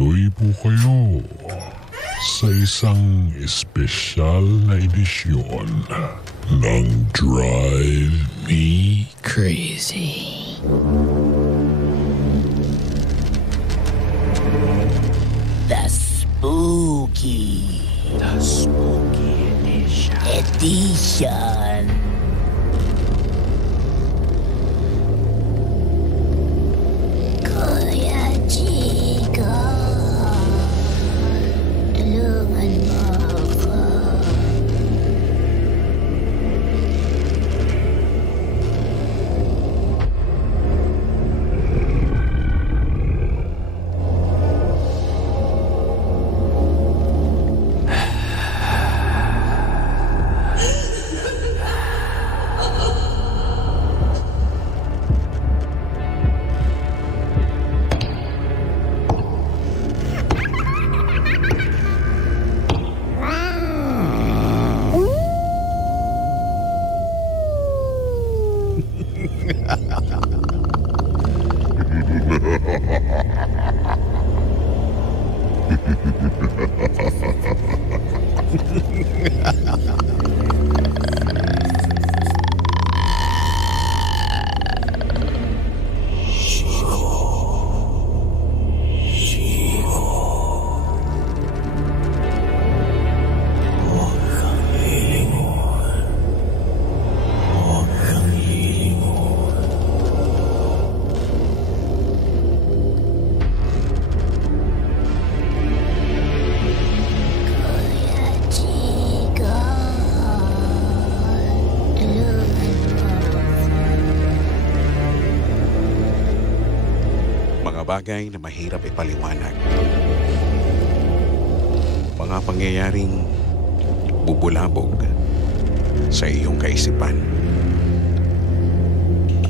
Tuloy po kayo sa isang espesyal na edisyon ng Drive Me Crazy. The Spooky Edition. Kuya Chico, tulungan mo ako. Bagay na mahirap ipaliwanag. Mga pangyayaring bubulabog sa iyong kaisipan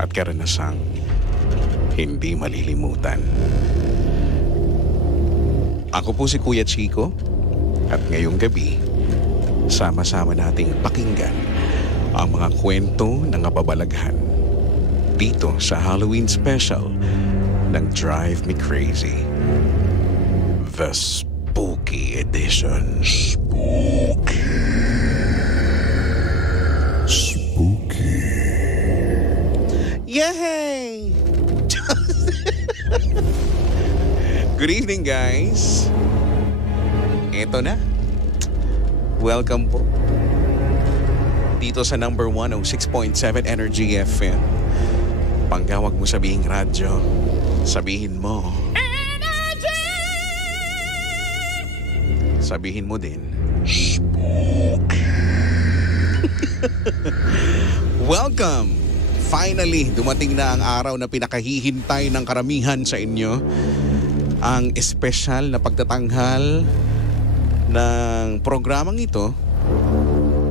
at karanasang hindi malilimutan. Ako po si Kuya Chico at ngayong gabi sama-sama nating pakinggan ang mga kwento ng kababalaghan dito sa Halloween special ng Drive Me Crazy, The Spooky Edition. Spooky. Yay! Good evening, guys. Eto na. Welcome po dito sa number 106.7 Energy FM. Panggawag mo sabihing radyo, sabihin mo Energy! Sabihin mo din Spooky. Welcome! Finally, dumating na ang araw na pinakahihintay ng karamihan sa inyo. Ang espesyal na pagtatanghal ng programang ito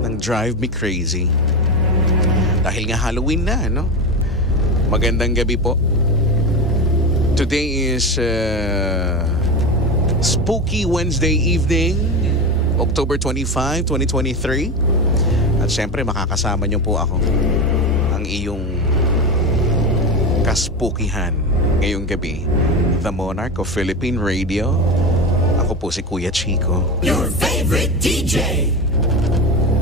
ng Drive Me Crazy. Dahil nga Halloween na, no? Magandang gabi po. Today is Spooky Wednesday evening, October 25, 2023. At syempre makakasama niyo po ako, ang iyong kaspukihan ngayong gabi, the Monarch of Philippine Radio. Ako po si Kuya Chico, Your favorite DJ.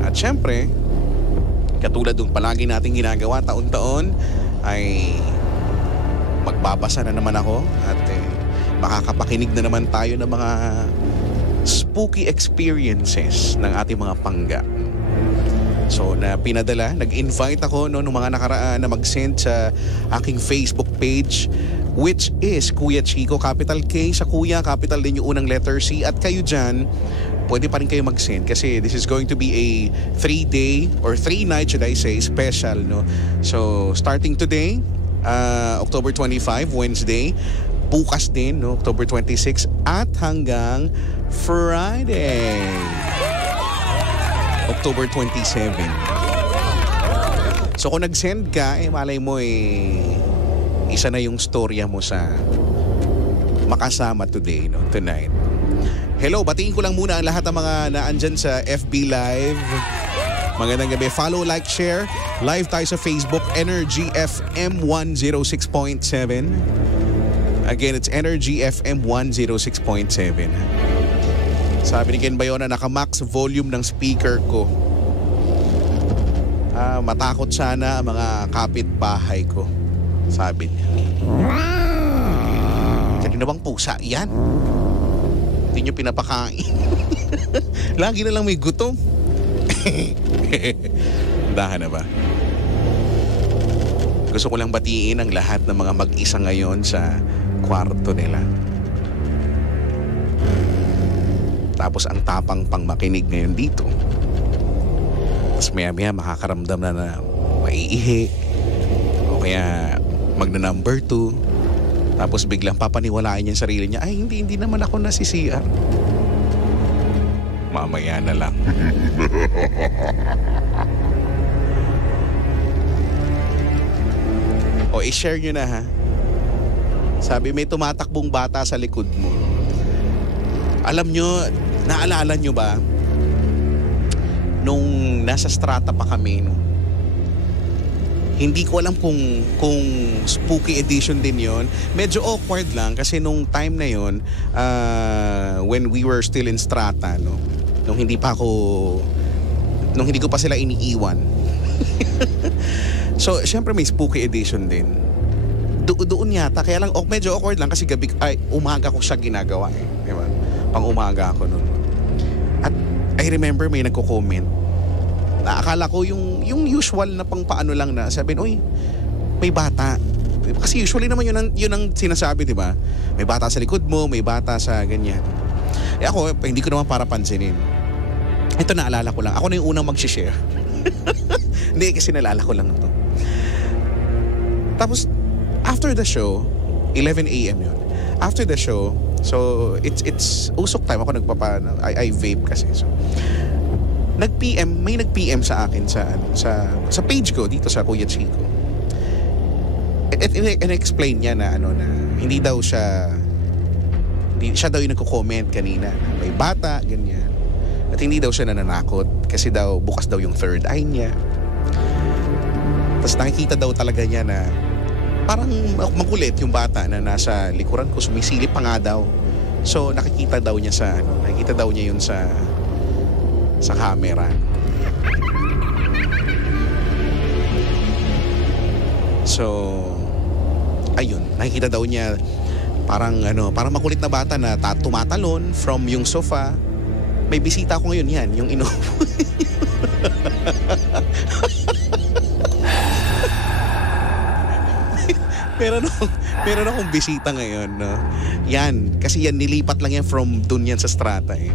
At syempre, katulad ng palagi nating ginagawa taon-taon, ay magbabasa na naman ako at makakapakinig na naman tayo ng mga spooky experiences ng ating mga pangga. So na pinadala, nag-invite ako ng mga nakaraan na mag-send sa aking Facebook page, which is Kuya Chico, capital K sa Kuya, capital din yung unang letter C. At kayo dyan, pwede pa rin kayo mag-send kasi this is going to be a 3-day or 3-night, should I say, special, no? So starting today, October 25, Wednesday, bukas din, no, October 26, at hanggang Friday, October 27. So kung nag-send ka, malay mo isa na yung storya mo sa makasama today, no, tonight. Hello, batiin ko lang muna ang lahat ng mga naandyan sa FB Live. Magandang gabi. Follow, like, share. Live tayo sa Facebook, Energy FM 106.7. Again, it's Energy FM 106.7. Sabi ni Ken Bayona, naka-max volume ng speaker ko. Matakot sana ang mga kapitbahay ko. Sabi niya. Kanina bang pusa? Yan. Hindi nyo pinapakain. Lagi na lang may gutom. Dahan na ba? Gusto ko lang batiin ang lahat ng mga mag-isa ngayon sa kwarto nila. Tapos ang tapang pang makinig ngayon dito. Tapos maya-maya makakaramdam na maiihi. O kaya magna-number 2. Tapos biglang papaniwalaan niya sarili niya, ay hindi naman ako nasi-CR. Mamaya na lang. O i-share nyo na ha. Sabi may tumatakbong bata sa likod mo. Alam nyo, naalala nyo ba nung nasa strata pa kami, no? Hindi ko alam kung spooky edition din yon. Medyo awkward lang kasi nung time na yon, when we were still in strata, no? Nung hindi ko pa sila iniiwan. So, syempre may spooky edition din. Doon yata, kaya lang medyo awkward lang kasi umaga ko siya ginagawa eh. Diba? Pang umaga ako noon. At I remember may nagko-comment. Akala ko yung usual na pang paano lang na sabihin, uy, may bata. Kasi usually naman yun ang sinasabi, di ba? May bata sa likod mo, may bata sa ganyan. Ako, hindi ko naman para pansinin. Ito naalala ko lang. Ako na yung unang mag-share. Hindi, kasi naalala ko lang ito. Tapos, after the show, 11 a.m. yun. After the show, so it's usok time. Ako I vape kasi. So, may nag-PM sa akin sa page ko dito sa Kuya Chico. And explain niya na na hindi siya daw yung nagko-comment kanina. May bata, ganyan. At hindi daw siya nananakot kasi daw bukas daw yung third eye niya. Tapos nakikita daw talaga niya na parang makulit yung bata na nasa likuran ko, sumisilip pa nga daw. So nakikita daw niya yun sa camera. So ayun, nakikita daw niya parang makulit na bata na tumatalon from yung sofa. May bisita ko ngayon yan, yung Meron akong bisita ngayon, no? Yan, kasi yan nilipat lang yan from doon yan sa strata eh.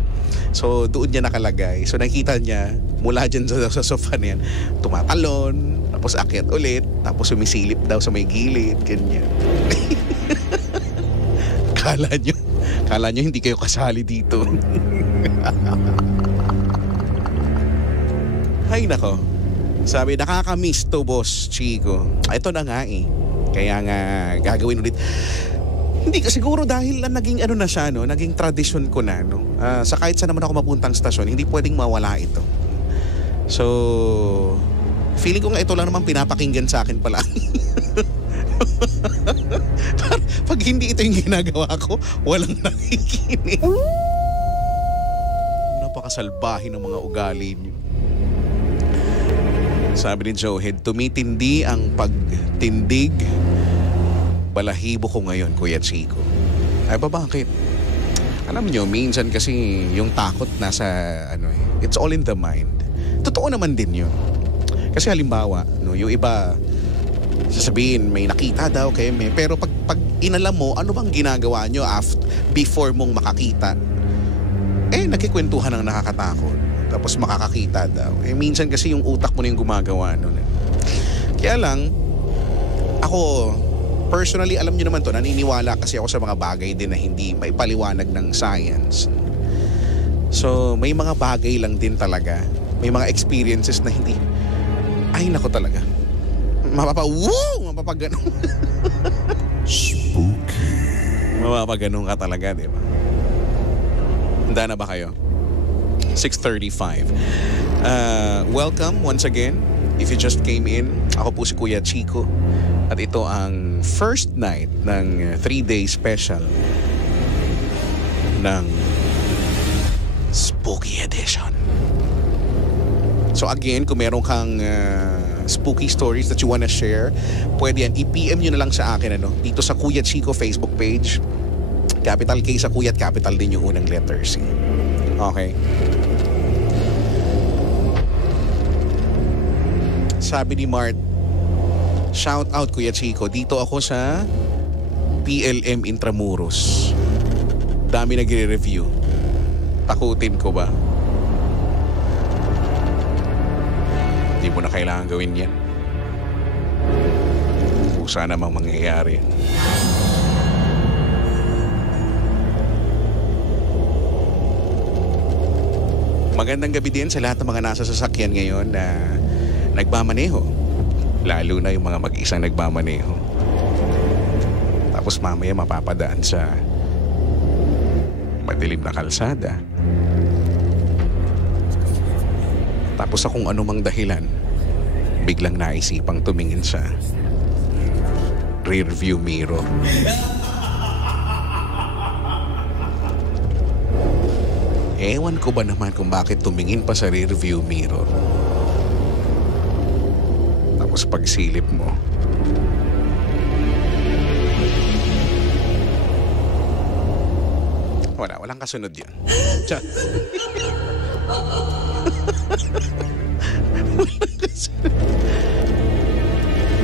So doon niya nakalagay. So nakita niya mula dyan sa sofa niyan, tumatalon, tapos akyat ulit, tapos sumisilip daw sa may gilid, ganyan. Kala nyo hindi kayo kasali dito. Ay nako. Sabi, nakakamiss to, Boss Chico. Ito na nga eh. Kaya nga gagawin ulit. Hindi ka siguro dahil naging na siya, no? Naging tradisyon ko na, no? Sa kahit saan naman ako mapuntang stasyon, hindi pwedeng mawala ito. So, feeling ko nga ito lang naman pinapakinggan sa akin pala. Pag hindi ito yung ginagawa ko, walang nakikinig. Napakasalbahin ng mga ugali niyo. Sabi ni Joehead, tumitindi ang pagtindig. Balahibo ko ngayon, Kuya Chico. Ay ba bakit? Alam nyo, minsan kasi yung takot nasa it's all in the mind. Totoo naman din yun. Kasi halimbawa, no, yung iba sasabihin may nakita daw kayo pero pag inalam mo ano bang ginagawa nyo before mong makakita, nagkikwentuhan ng nakakatakot. Tapos makakakita daw. Minsan kasi yung utak mo na yung gumagawa nun. Kaya lang, ako, personally, alam nyo naman to, naniniwala kasi ako sa mga bagay din na hindi may paliwanag ng science. So, may mga bagay lang din talaga. May mga experiences na hindi, ay nako talaga. Mapapaganon. Spooky. Mapapaganon ka talaga, di ba? Handa na ba kayo? 6:35. Welcome once again. if you just came in, ako po si Kuya Chico. At ito ang first night ng 3-day special ng Spooky Edition. So again, kung meron kang spooky stories that you wanna share, pwede yan, i-PM nyo na lang sa akin dito sa Kuya Chico Facebook page. Capital K sa Kuya at capital din yung unang letters. Okay. Sabi ni Mart, shout out Kuya Chico, dito ako sa PLM Intramuros. Dami nagre-review. Takutin ko ba? Hindi mo na kailangan gawin yan. Kusa namang mangyayari. Magandang gabi din sa lahat ng mga nasa sasakyan ngayon na nagmamaneho. Lalo na yung mga mag-isang nagmamaneho. Tapos mamaya mapapadaan sa madilim na kalsada. Tapos sa kung anumang dahilan, biglang naisipang tumingin sa rear view mirror. Ewan ko ba naman kung bakit tumingin pa sa rear view mirror. Tapos pagsilip mo, walang kasunod yan.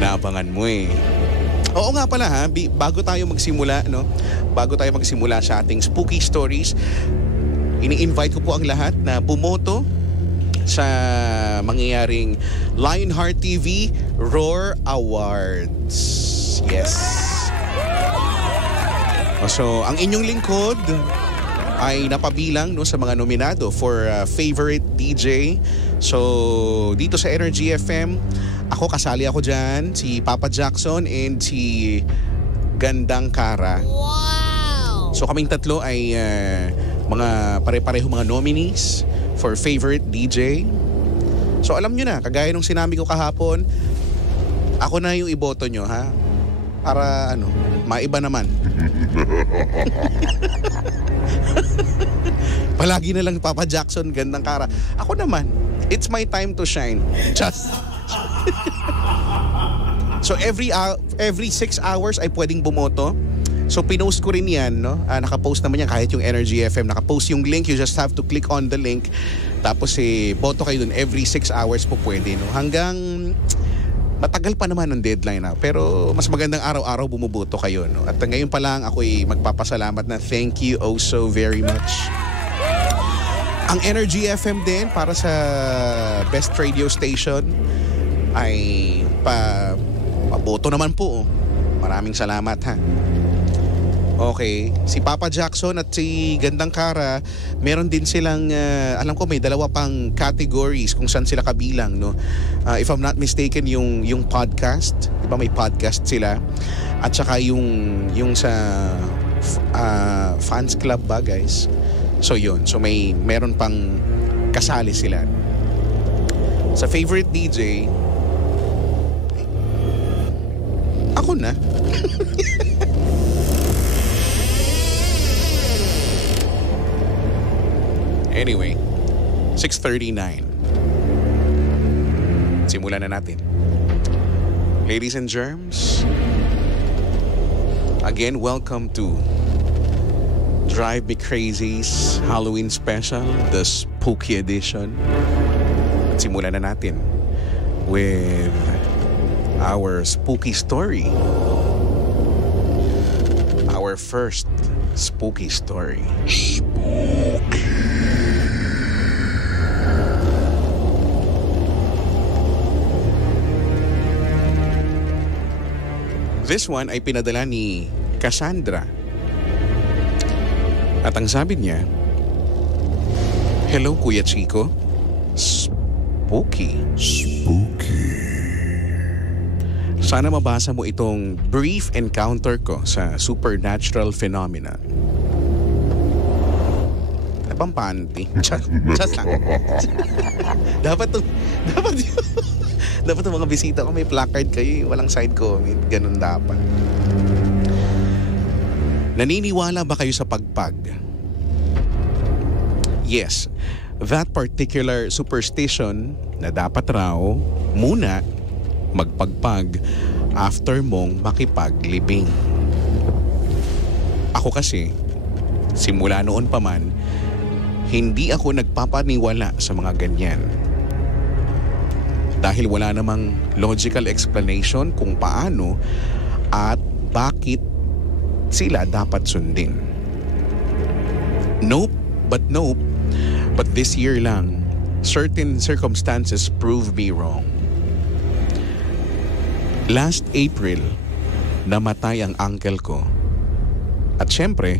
Naabangan mo eh. Oo nga pala ha, bago tayo magsimula sa ating spooky stories, ini-invite ko po ang lahat na bumoto sa mangyayaring Lionheart TV Roar Awards. Yes. So, ang inyong lingkod ay napabilang sa mga nominado for favorite DJ. So, dito sa Energy FM, kasali ako dyan, si Papa Jackson and si Gandang Kara. Wow! So, kaming tatlo ay mga pare-pareho mga nominees for favorite DJ. So alam nyo na, kagaya nung sinabi ko kahapon, ako na yung iboto nyo ha. Para maiba naman. Palagi na lang Papa Jackson, Gandang Kara. Ako naman, it's my time to shine. Just So every 6 hours ay pwedeng bumoto. So pinost ko rin yan, nakapost naman yan kahit yung Energy FM. Nakapost yung link, you just have to click on the link. Tapos boto kayo dun, every 6 hours po pwede. Hanggang matagal pa naman ang deadline pero mas magandang araw-araw bumuboto kayo. At ngayon pa lang ako'y magpapasalamat na thank you oh so very much. Ang Energy FM din para sa best radio station ay paboto naman po. Maraming salamat ha. Okay, si Papa Jackson at si Gandang Kara, meron din silang, alam ko may dalawa pang categories kung saan sila kabilang, if I'm not mistaken, yung podcast, di ba may podcast sila, at saka yung sa fans club ba guys? So yun, so meron pang kasali sila. Sa favorite DJ, ako na. Anyway, 6:39. Simulan na natin. Ladies and germs, again, welcome to Drive Me Crazy's Halloween Special, the Spooky Edition. Simulan na natin with our spooky story. Our first spooky story. Spooky. This one ay pinadala ni Cassandra. At ang sabi niya, hello Kuya Chico. Spooky. Spooky. Sana mabasa mo itong brief encounter ko sa supernatural phenomena. Ano bang panty? Just lang. Dapat ang mga bisita ko may placard kayo, walang side comment. Ganun dapat. Naniniwala ba kayo sa pagpag? Yes. That particular superstition na dapat raw muna magpagpag after mong makipaglibing. Ako kasi, simula noon pa man, hindi ako nagpapaniwala sa mga ganyan. Dahil wala namang logical explanation kung paano at bakit sila dapat sundin. Nope. But this year lang, certain circumstances prove me wrong. Last April, namatay ang uncle ko. At syempre,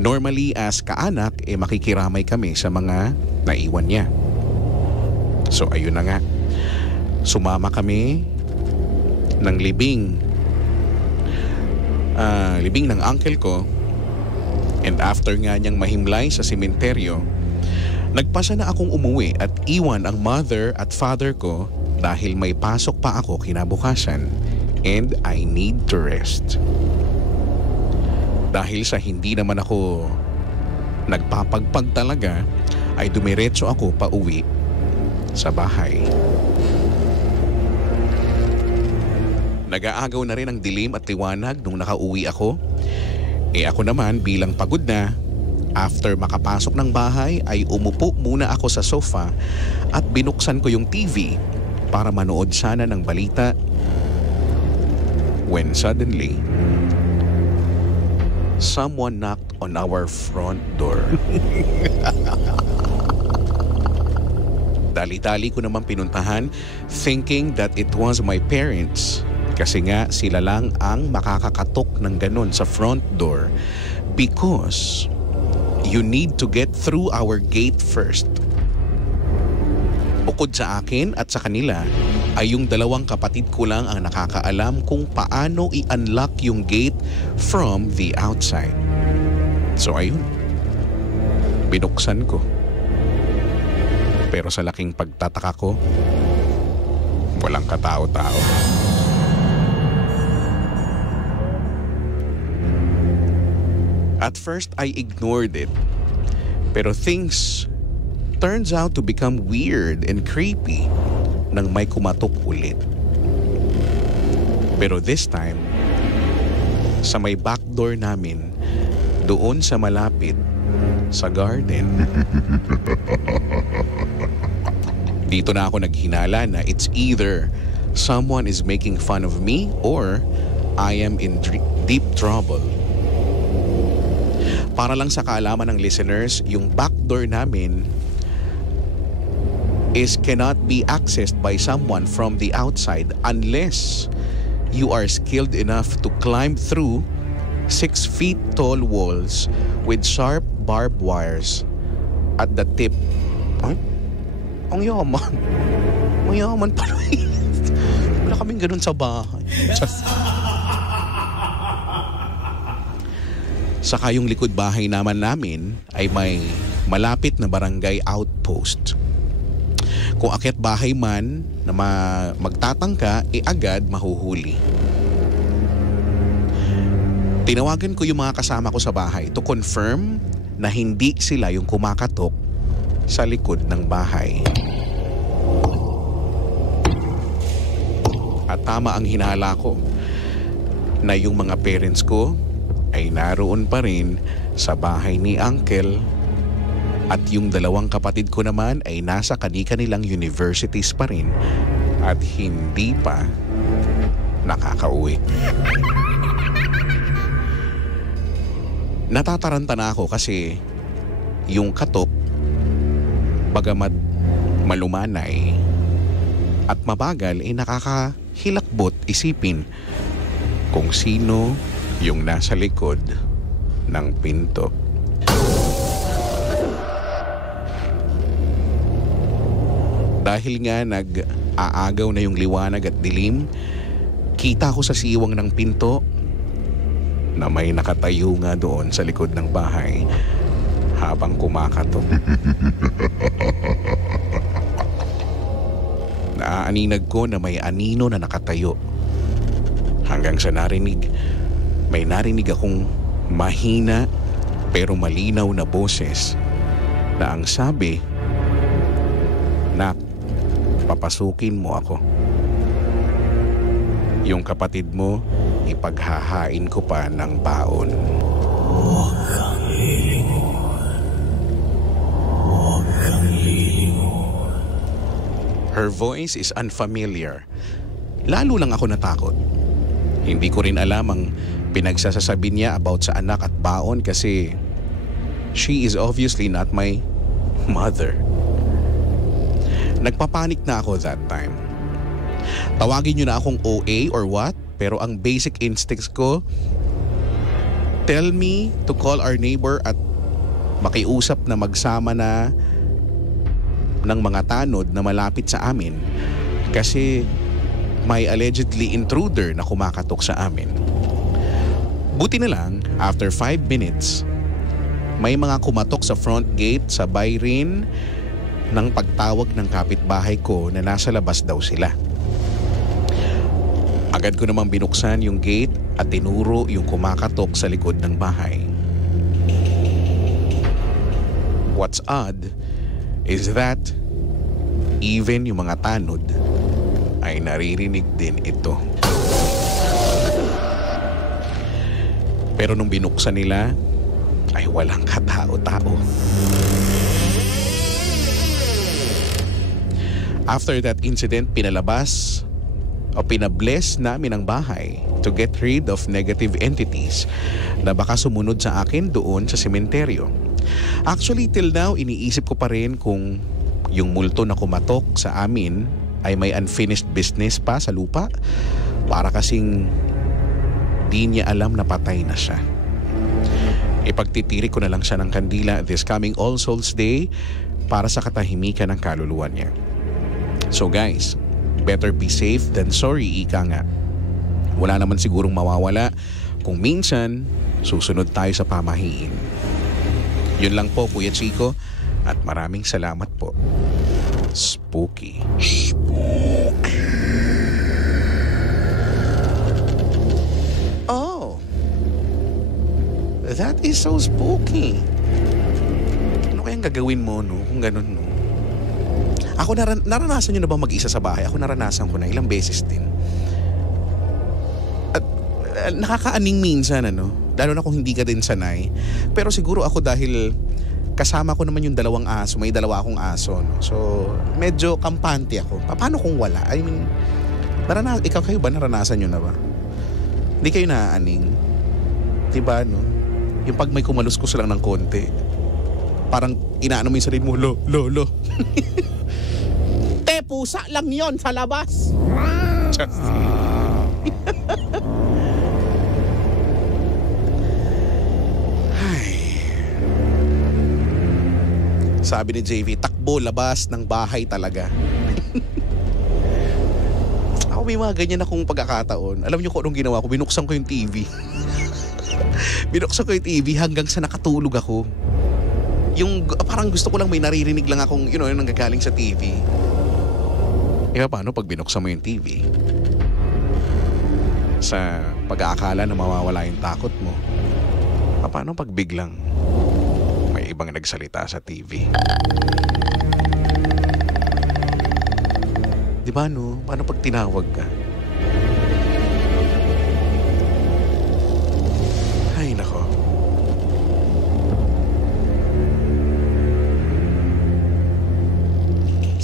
normally as kaanak, makikiramay kami sa mga naiwan niya. So ayun na nga. Sumama kami ng libing ng uncle ko. And after nga niyang mahimlay sa sementeryo, nagpasa na akong umuwi at iwan ang mother at father ko dahil may pasok pa ako kinabukasan and I need to rest. Dahil sa hindi naman ako nagpapagpag talaga, ay dumiretso ako pa uwi sa bahay. Nag-aagaw na rin ang dilim at liwanag nung nakauwi ako. Ako naman bilang pagod na, after makapasok ng bahay ay umupo muna ako sa sofa at binuksan ko yung TV para manood sana ng balita. When suddenly, someone knocked on our front door. Dali-dali ko naman pinuntahan thinking that it was my parents kasi nga sila lang ang makakakatok ng ganun sa front door because you need to get through our gate first. Bukod sa akin at sa kanila ay yung dalawang kapatid ko lang ang nakakaalam kung paano i-unlock yung gate from the outside. So ayun, binuksan ko. Pero sa laking pagtataka ko, walang katao-tao. At first, I ignored it. Pero things turns out to become weird and creepy nang may kumatok ulit. Pero this time, sa may back door namin, doon sa malapit sa garden. Dito na ako naghinala na it's either someone is making fun of me or I am in deep trouble. Para lang sa kaalaman ng listeners, yung back door namin cannot be accessed by someone from the outside unless you are skilled enough to climb through 6 feet tall walls with sharp barbed wires at the tip. Ay? Ang yaman. Ang yaman pala. Wala kaming ganun sa bahay. Saka yung likod bahay namin ay may malapit na barangay outpost. Kung akyat bahay man na magtatangka, agad mahuhuli. Tinawagan ko yung mga kasama ko sa bahay to confirm na hindi sila yung kumakatok sa likod ng bahay. At tama ang hinala ko na yung mga parents ko ay naroon pa rin sa bahay ni Uncle at yung dalawang kapatid ko naman ay nasa kani-kanilang universities pa rin at hindi pa nakakauwi. Natataranta na ako kasi yung katok, bagamat malumanay at mabagal ay nakakahilakbot isipin kung sino yung nasa likod ng pinto. Dahil nga nag-aagaw na yung liwanag at dilim, kita ko sa siwang ng pinto na may nakatayo nga doon sa likod ng bahay habang kumakatok. Naaninag ko na may anino na nakatayo. Hanggang sa may narinig akong mahina pero malinaw na boses na ang sabi, "Nak, papasukin mo ako. Yung kapatid mo, ipaghahain ko pa ng baon." Huwag kang lilingon. Huwag kang lilingon. Her voice is unfamiliar. Lalo lang ako natakot. Hindi ko rin alam ang pinagsasasabi niya about sa anak at baon kasi she is obviously not my mother. Nagpapanik na ako that time. Tawagin niyo na akong OA or what, pero ang basic instincts ko, tell me to call our neighbor at makiusap na magsama na ng mga tanod na malapit sa amin kasi may allegedly intruder na kumakatok sa amin. Buti na lang, after 5 minutes, may mga kumatok sa front gate, sabay rin ng pagtawag ng kapitbahay ko na nasa labas daw sila. Agad ko namang binuksan yung gate at tinuro yung kumakatok sa likod ng bahay. What's odd is that even yung mga tanod ay naririnig din ito. Pero nung binuksan nila, ay walang katao-tao. After that incident, pinabless namin ang bahay to get rid of negative entities na baka sumunod sa akin doon sa sementeryo. Actually, till now, iniisip ko pa rin kung yung multo na kumatok sa amin ay may unfinished business pa sa lupa para kasing di niya alam na patay na siya. Ipagtitiri ko na lang siya ng kandila this coming All Souls Day para sa katahimikan ng kaluluwa niya. So guys, better be safe than sorry, ika nga. Wala naman sigurong mawawala kung minsan susunod tayo sa pamahiin. Yun lang po, Kuya Chico, at maraming salamat po. Spooky. Oh, that is so spooky. Ano kayang gagawin mo, no? Kung ganun, no? Ako, naranasan nyo na ba mag-isa sa bahay? Ako naranasan ko na ilang beses din. At nakakaaning minsan, ano? Lalo na kung hindi ka din sanay. Pero siguro ako dahil kasama ko naman yung dalawang aso. May dalawa akong aso, no? So, medyo kampante ako. Paano kung wala? I mean, ikaw kayo ba? Naranasan nyo na ba? Hindi kayo naaaning? Diba, no? Yung pag may kumaluskos lang ng konti, parang inaano mo yung sarili mo, lo. Pusa lang yon sa labas. Sabi ni JV, takbo labas ng bahay talaga. Ako may mga ganyan akong pagkakataon. Alam niyo kung anong ginawa ko? Binuksan ko yung TV. Binuksan ko yung TV hanggang sa nakatulog ako. Yung parang gusto ko lang may naririnig lang akong, yung nanggagaling sa TV. Paano pag binuksan mo yung TV? Sa pag-aakala na mawawala yung takot mo. Paano pag biglang may ibang nagsalita sa TV? Diba, no? Paano pag tinawag ka? Ay, nako.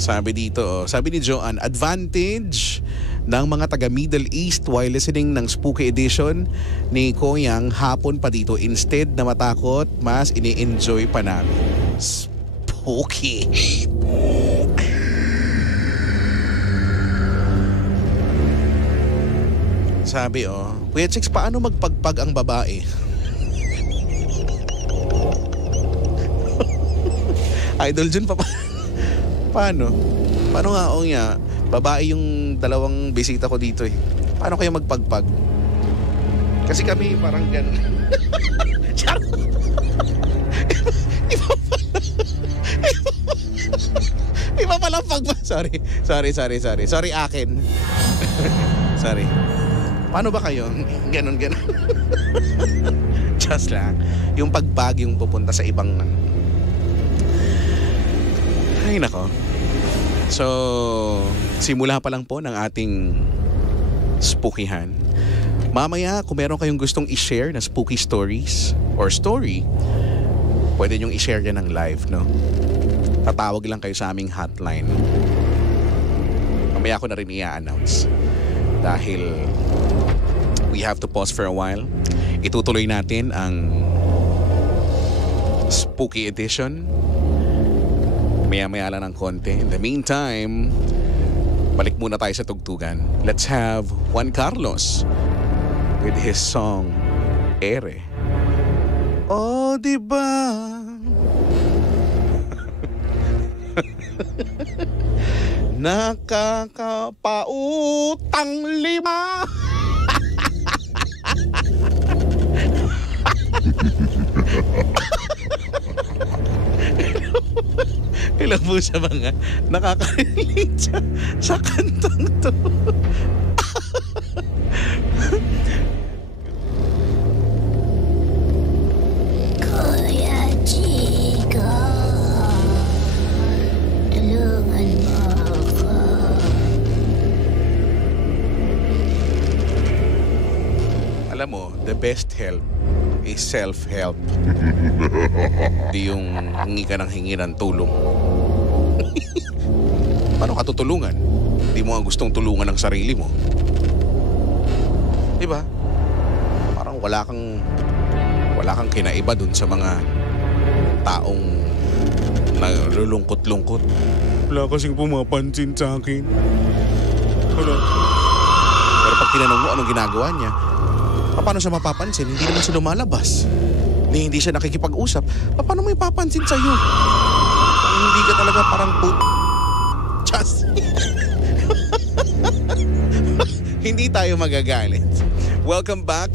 Sabi dito, sabi ni Joanne, advantage ng mga taga Middle East while listening ng Spooky Edition ni Koyang hapon pa dito. Instead na matakot, mas ini-enjoy pa namin. Spooky. Sabi, Kuya Chicks, paano magpagpag ang babae? Idol Jun, paano? Paano nga niya? Babae yung dalawang bisita ko dito eh. Paano kayo magpagpag? Kasi kami parang gano'n. Iba pala Walang Sorry, akin. Sorry. Paano ba kayo? Ganon. Just lang. Yung pagbag yung pupunta sa ibang... Ay, nako. So, simula pa lang po ng ating spookyhan. Mamaya, kung meron kayong gustong i-share na spooky stories or story, pwede nyong i-share yan ng live, no? Tatawag lang kayo sa aming hotline. Mamaya ako na rin i-announce. Dahil we have to pause for a while. Itutuloy natin ang spooky edition. Maya-maya lang ng konti. In the meantime, balik muna tayo sa tugtugan. Let's have Juan Carlos with his song, Ere. Oh, diba? Nakakapautang 5. Ilan po sa mga nakaka-relate sa kantang to. Kuya Chico, tulungan mo ako. Alam mo, the best help is self-help. Di yung hingi ka ng hingi ng tulong. Paano ka tutulungan? Di mo nga gustong tulungan ng sarili mo. Diba? Parang wala kang kinaiba dun sa mga taong nalulungkot-lungkot. Wala kasing pumapansin sa akin. Pero pag tinanong mo anong ginagawa niya, paano siya mapapansin? Hindi naman siya lumalabas. Hindi siya nakikipag-usap. Paano mo ipapansin sa'yo? Hindi ka talaga parang Just. Hindi tayo magagalit. Welcome back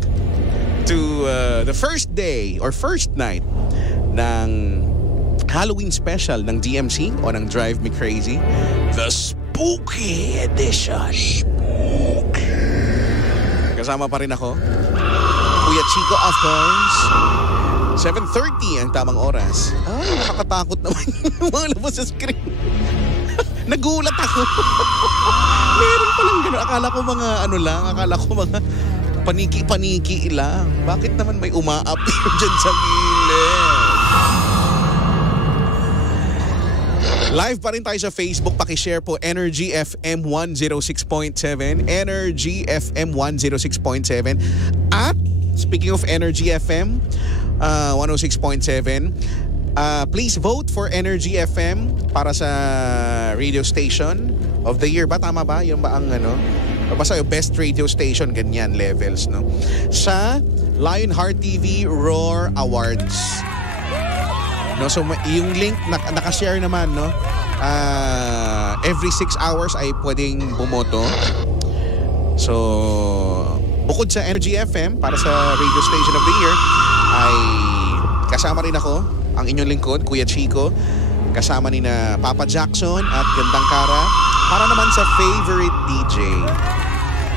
to the first day or first night ng Halloween special ng DMC o ng Drive Me Crazy. The Spooky Edition. Spooky. Kasama pa rin ako. Kuya Chico, of course. 7:30 ang tamang oras. Ay, nakakatakot naman yung mga labas sa screen. Nagulat ako. Meron palang gano'n. Akala ko mga paniki-paniki lang. Bakit naman may umaapir dyan sa gilid? Live pa rin tayo sa Facebook. Pakishare po Energy FM 106.7. Energy FM 106.7. At speaking of Energy FM 106.7, please vote for Energy FM para sa radio station of the year ba? Tama ba? Yung ba ang basta yung best radio station, ganyan levels, no? Sa Lionheart TV Roar Awards. No, so yung link nakashare naman, no? Every 6 hours ay pwedeng bumoto. So bukod sa Energy FM para sa radio station of the year, ay kasama rin ako, ang inyong lingkod, Kuya Chico. Kasama ni na Papa Jackson at Gandang Kara para naman sa favorite DJ.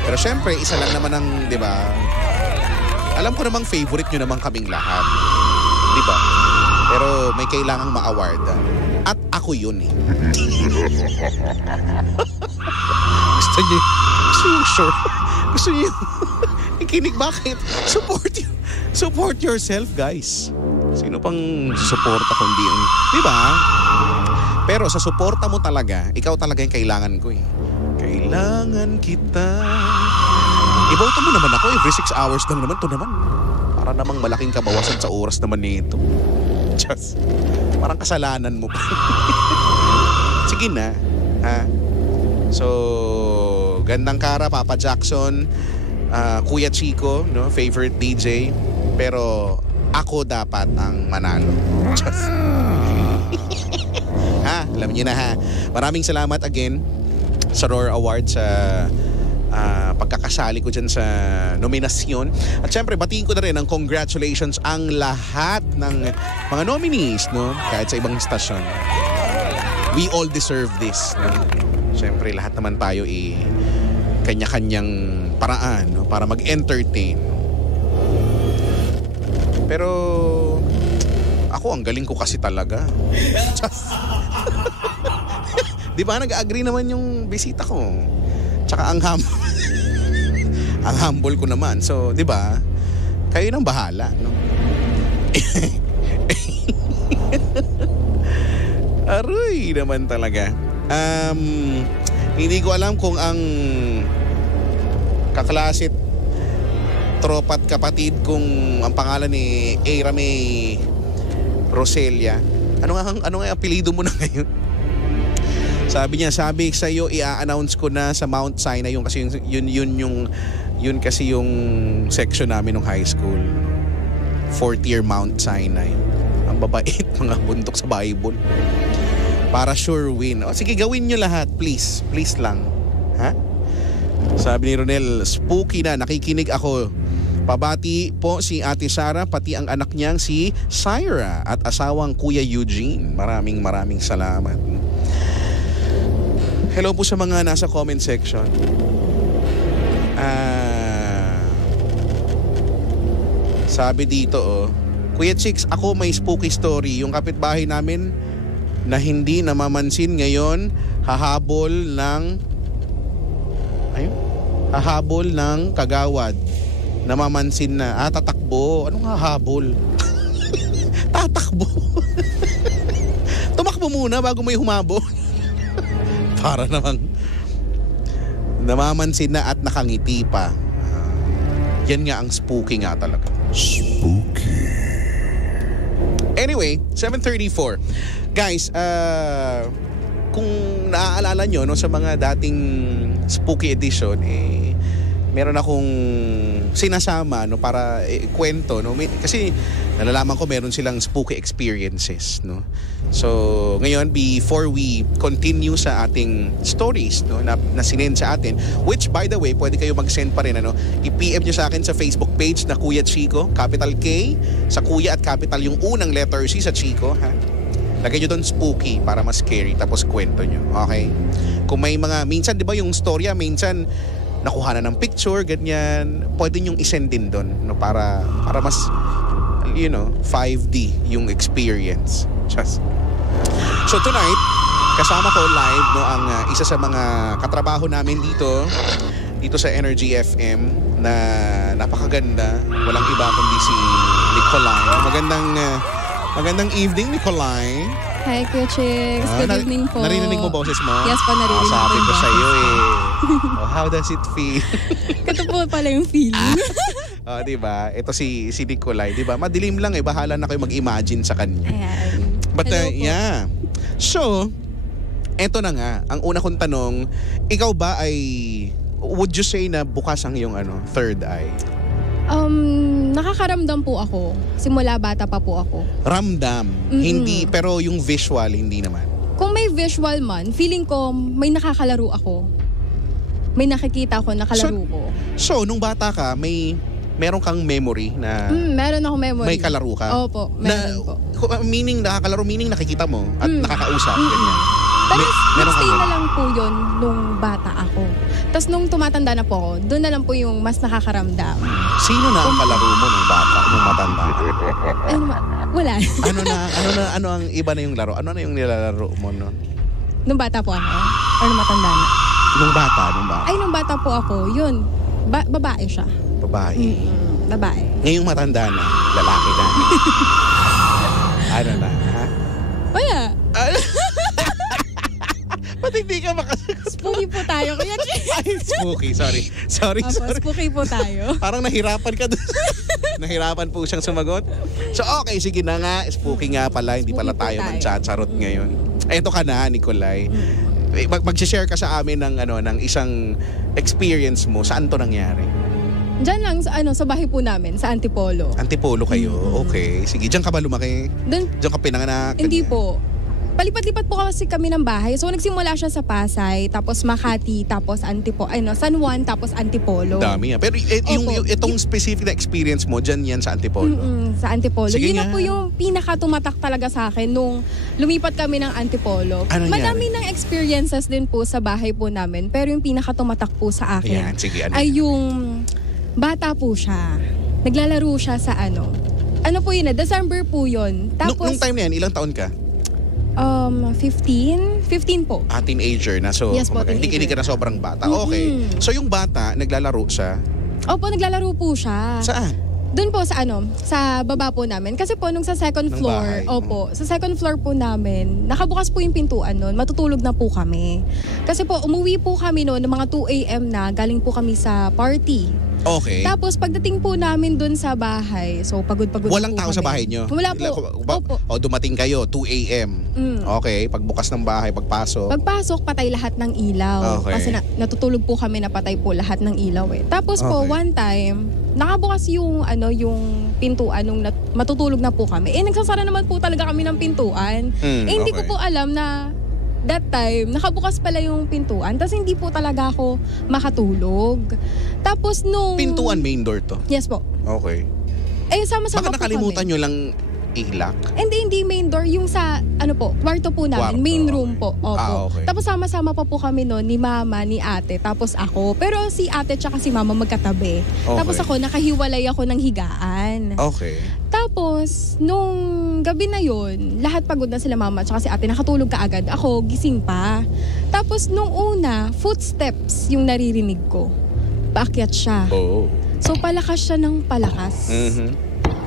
Pero syempre, isa lang naman ang, di ba? Alam ko namang favorite nyo naman kaming lahat. Di ba? Pero may kailangang ma-award. At ako yun eh. Gusto nyo sure. Gusto nyo ikinig, bakit? Support yourself, guys. Sino pang susuporta kundi yung, di ba? Pero sa suporta mo talaga, ikaw talaga yung kailangan ko eh. Kailangan kita. Iboto mo naman ako, every 6 hours lang naman. Ito naman, para namang malaking kabawasan sa oras naman nito. Just, parang kasalanan mo pa. Sige na, ha? So, Gandang Kara, Papa Jackson, Kuya Chico, no, favorite DJ. Pero ako dapat ang manalo. Just. Ha, alam niyo na ha. Maraming salamat again sa Roar Awards sa pagkakasali ko dyan sa nominasyon. At syempre, batiin ko na rin ang congratulations ang lahat ng mga nominees, no? Kahit sa ibang stasyon. we all deserve this. No? Siyempre, lahat naman tayo kanya-kanyang paraan, no? Para mag-entertain. Pero ako, ang galing ko kasi talaga. Di ba, nag-agree naman yung bisita ko. Tsaka ang ang humble ko naman. So, di ba, kayo nang bahala, no? Aroy naman talaga. Hindi ko alam kung ang kaklasit, tropat kapatid kung ang pangalan ni Eira May Roselia. Ano nga ang apelido mo na ngayon? Sabi sa iyo i-announce ko na sa Mount Sinai yung kasi yun kasi yung section namin ng high school. 4th year Mount Sinai. Ang babait, mga bundok sa Bible. Para sure win. O, sige, gawin nyo lahat, please. Please lang. Ha? Sabi ni Ronel, spooky na, nakikinig ako. Pabati po si Ate Sara, pati ang anak niyang si Syra at asawang Kuya Eugene. Maraming salamat. Hello po sa mga nasa comment section. Sabi dito, Kuya Chicks, ako may spooky story. Yung kapitbahay namin na hindi namamansin ngayon, hahabol ng kagawad. Namamansin na. Tatakbo. Anong hahabol? Tatakbo. Tumakbo muna bago may humabol. Para namang namamansin na at nakangiti pa. Yan nga ang spooky nga talaga. Spooky. Anyway, 7:34. Guys, kung naaalala nyo, no, sa mga dating spooky edition, meron akong sinasama, no, para kwento, no. Kasi nalalaman ko meron silang spooky experiences, no. So, ngayon before we continue sa ating stories, no, na sinend sa atin, which by the way, pwede kayo mag-send pa rin, ano. I-PM nyo sa akin sa Facebook page na Kuya Chico, capital K sa Kuya at capital yung unang letter C sa Chico, ha. Lagay nyo doon spooky para mas scary, tapos kwento nyo. Okay? Kung may mga, minsan di ba yung storya, minsan nakuha na ng picture, ganyan, pwede nyong isend din doon, no, para mas, 5D yung experience. Just. So tonight, kasama ko live, no, ang isa sa mga katrabaho namin dito sa Energy FM na napakaganda. Walang iba kundi si Nicolay. Magandang evening, Nicolay. Hi, Kuya Chicks. Good evening po. Narinig mo boses mo? Yes po, narinig ko. Sabi ko sa'yo how does it feel? Ito po pala yung feeling. Diba? Ito si Nicolay, diba? Madilim lang bahala na kayo mag-imagine sa kanya. Ayan. But yeah. So, eto na nga, ang una kong tanong, ikaw ba would you say na bukas ang iyong third eye? Nakakaramdam po ako. Simula bata pa po ako. Ramdam. Hindi, pero yung visual, hindi naman. Kung may visual man, feeling ko may nakakalaro ako. May nakikita ako, nakalaro ko. So, nung bata ka, meron kang memory na... meron ako memory. May kalaro ka? Opo, meron po. Meaning, nakakalaro, meaning nakikita mo at nakakausap. Ganyan. Pero stay na lang po yun nung bata ako. Tapos nung tumatanda na po ako, doon na lang po yung mas nakakaramdam. Sino na ang kalaro mo nung bata, nung matanda? Wala. Ano ang iba na yung laro? Ano na yung nilalaro mo nun? Nung bata po ako? Or nung matanda na? Nung bata. Ay, nung bata po ako, yun. Babae siya. Babae? Babae. Ngayong matanda na, lalaki na. Ano na, ha? Wala. Ba't hindi ka makasagot? Spooky po tayo, Kuya Chicks. Ay, spooky. Sorry. Spooky po tayo. Parang nahirapan ka doon. Nahirapan po siyang sumagot. So, okay, sige na nga. Spooky nga pala. Hindi pala tayo mag-chat-charot ngayon. Eto ka na, Nicolay. Mag-share ka sa amin ng isang experience mo. Saan to nangyari? Diyan lang sa bahay po namin, sa Antipolo. Antipolo kayo? Okay. Sige, diyan ka ba lumaki? Diyan ka pinanganak? Hindi po. palipat-lipat po kasi kami ng bahay. So nagsimula siya sa Pasay, tapos Makati, tapos San Juan, tapos Antipolo. Dami Pero Opo. itong specific na experience mo, dyan yan sa Antipolo. Sa Antipolo. Sige Yun na nga. po yung pinaka-tumatak talaga sa akin nung lumipat kami ng Antipolo. Ano Madami ng experiences din po sa bahay po namin, pero yung pinaka-tumatak po sa akin Ayan, sige. ay yung bata po siya. Naglalaro siya sa ano po yun December po yun. Tapos, Nung time na yan, ilang taon ka? 15 po. Teenager na. So, Yes po, hindi teenager. ka na sobrang bata. Okay. So, yung bata, naglalaro siya. Opo, naglalaro po siya. Saan? Doon po sa baba po namin. Kasi po nung sa second Ng floor, bahay. sa second floor po namin, nakabukas po yung pintuan noon, matutulog na po kami. Kasi po umuwi po kami noon ng mga 2 a.m. na, galing po kami sa party. Okay. Tapos pagdating po namin doon sa bahay, so pagod-pagod Walang po tao kami. sa bahay nyo? Wala po. Opo. O dumating kayo, 2 a.m. Okay, pagbukas ng bahay, pagpasok. Pagpasok, patay lahat ng ilaw. Okay. Kasi natutulog po kami na patay po lahat ng ilaw eh. Tapos po, Okay. one time, nakabukas yung pintuan nung matutulog na po kami. Nagsasara naman po talaga kami ng pintuan. Hindi ko okay. po alam na that time, nakabukas pala yung pintuan. Tapos hindi po talaga ako makatulog. Tapos nung... Pintuan, main door to. Yes po. Okay. Sama-sama Baka po nakalimutan kami. nyo lang ilak. Hindi main door. Yung sa, kwarto po namin. Kwarto, Main room okay. po. Opo. Okay. Tapos sama-sama pa po kami noon ni mama, ni ate, tapos ako. Pero si ate tsaka si mama magkatabi. Okay. Tapos ako, nakahiwalay ako ng higaan. Okay. Tapos, nung gabi na yon, lahat pagod na sila mama tsaka si ate, nakatulog ka agad. Ako, gising pa. Tapos nung una, footsteps yung naririnig ko. Paakyat siya. Oh. So palakas siya ng palakas.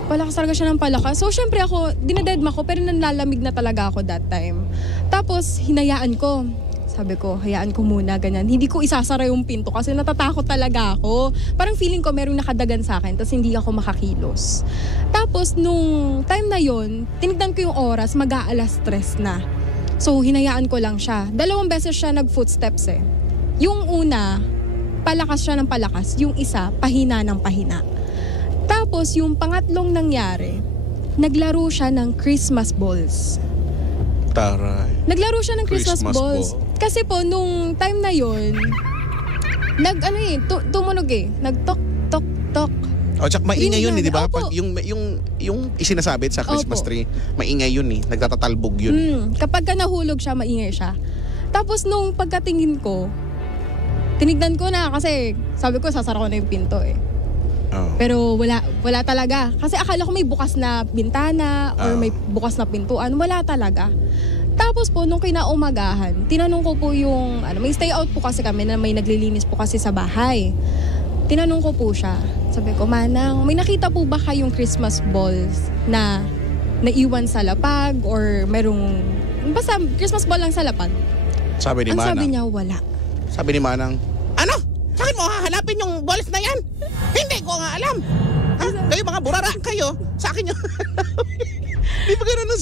Palakas talaga siya ng palakas. So syempre ako, dinadedma ko pero nanlalamig na talaga ako that time. Tapos hinayaan ko. Sabi ko, hayaan ko muna, ganyan. Hindi ko isasara yung pinto kasi natatakot talaga ako. Parang feeling ko merong nakadagan sa akin tapos hindi ako makakilos. Tapos nung time na yon, tinignan ko yung oras, mag-aalas 3 na. So hinayaan ko lang siya. 2 beses siya nag-footsteps eh. Yung una, palakas siya ng palakas. Yung isa, pahina ng pahina. Tapos yung pangatlong nangyari, naglaro siya ng Christmas balls. Taray. Naglaro siya ng Christmas balls. ball. Kasi po, nung time na yon, tumunog eh. Nag-tok-tok-tok. O, tsaka maingay yun eh, di ba? Opo. Pag yung isinasabit sa Christmas Opo. tree, maingay yun eh. Nagtatatalbog yun. Kapag ka nahulog siya, maingay siya. Tapos nung pagkatingin ko, tinignan ko na kasi sabi ko, sasara ko na yung pinto eh. Oh. Pero wala talaga. Kasi akala ko may bukas na bintana or may bukas na pintuan. Wala talaga. Tapos po, nung kinaumagahan, tinanong ko po yung, may stay out po kasi kami na may naglilinis po kasi sa bahay. Tinanong ko po siya. Sabi ko, Manang, may nakita po ba kayong Christmas balls na naiwan sa lapag or merong, basta Christmas ball lang sa lapag? Sabi ni Ang Manang. sabi niya, wala. Sabi ni Manang, ano? Saan mo hahanapin yung balls na yan? Hindi ko nga alam. Ha? Kayo mga burara kayo. Sa akin yung... Di ba gano'n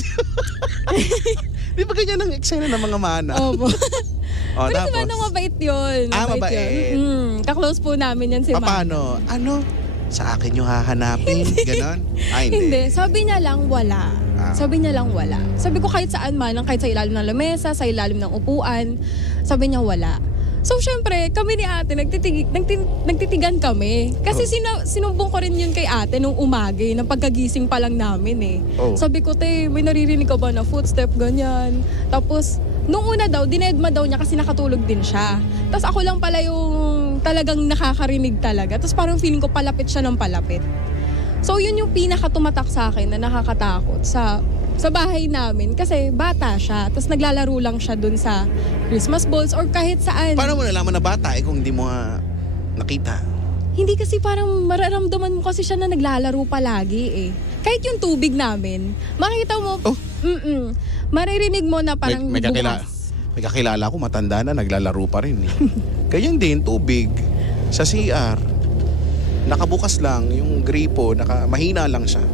Di ba ganyan ang eksena ng mga mana? Opo. O, Pero si tapos, Manang mabait yun. mabait. Yun. Kaklose po namin yan si Manang. paano? Ano? Sa akin yung hahanapin? Ganon? Ay, Hindi. Sabi niya lang wala. Sabi niya lang wala. Sabi ko kahit saan man, kahit sa ilalim ng lamesa, sa ilalim ng upuan, sabi niya wala. So syempre, kami ni ate, nagtitigan kami. Kasi sinumbong ko rin yun kay ate nung umagay, ng pagkagising pa lang namin eh. Oh. Sabi ko, te, may naririnig ka ba na footstep, ganyan. Tapos, nung una daw, dinedma daw niya kasi nakatulog din siya. Tapos ako lang pala yung talagang nakakarinig talaga. Tapos parang feeling ko palapit siya ng palapit. So yun yung pinakatumatak sa akin na nakakatakot sa bahay namin kasi bata siya. Tapos naglalaro lang siya dun sa Christmas balls or kahit saan. Paano mo nalaman na bata kung hindi mo nakita? Hindi kasi parang mararamdaman mo kasi siya na naglalaro palagi eh. Kahit yung tubig namin, makikita mo, maririnig mo na parang May kakilala ko, matanda na, naglalaro pa rin eh. Ganyan din, tubig sa CR. Nakabukas lang yung gripo, mahina lang siya.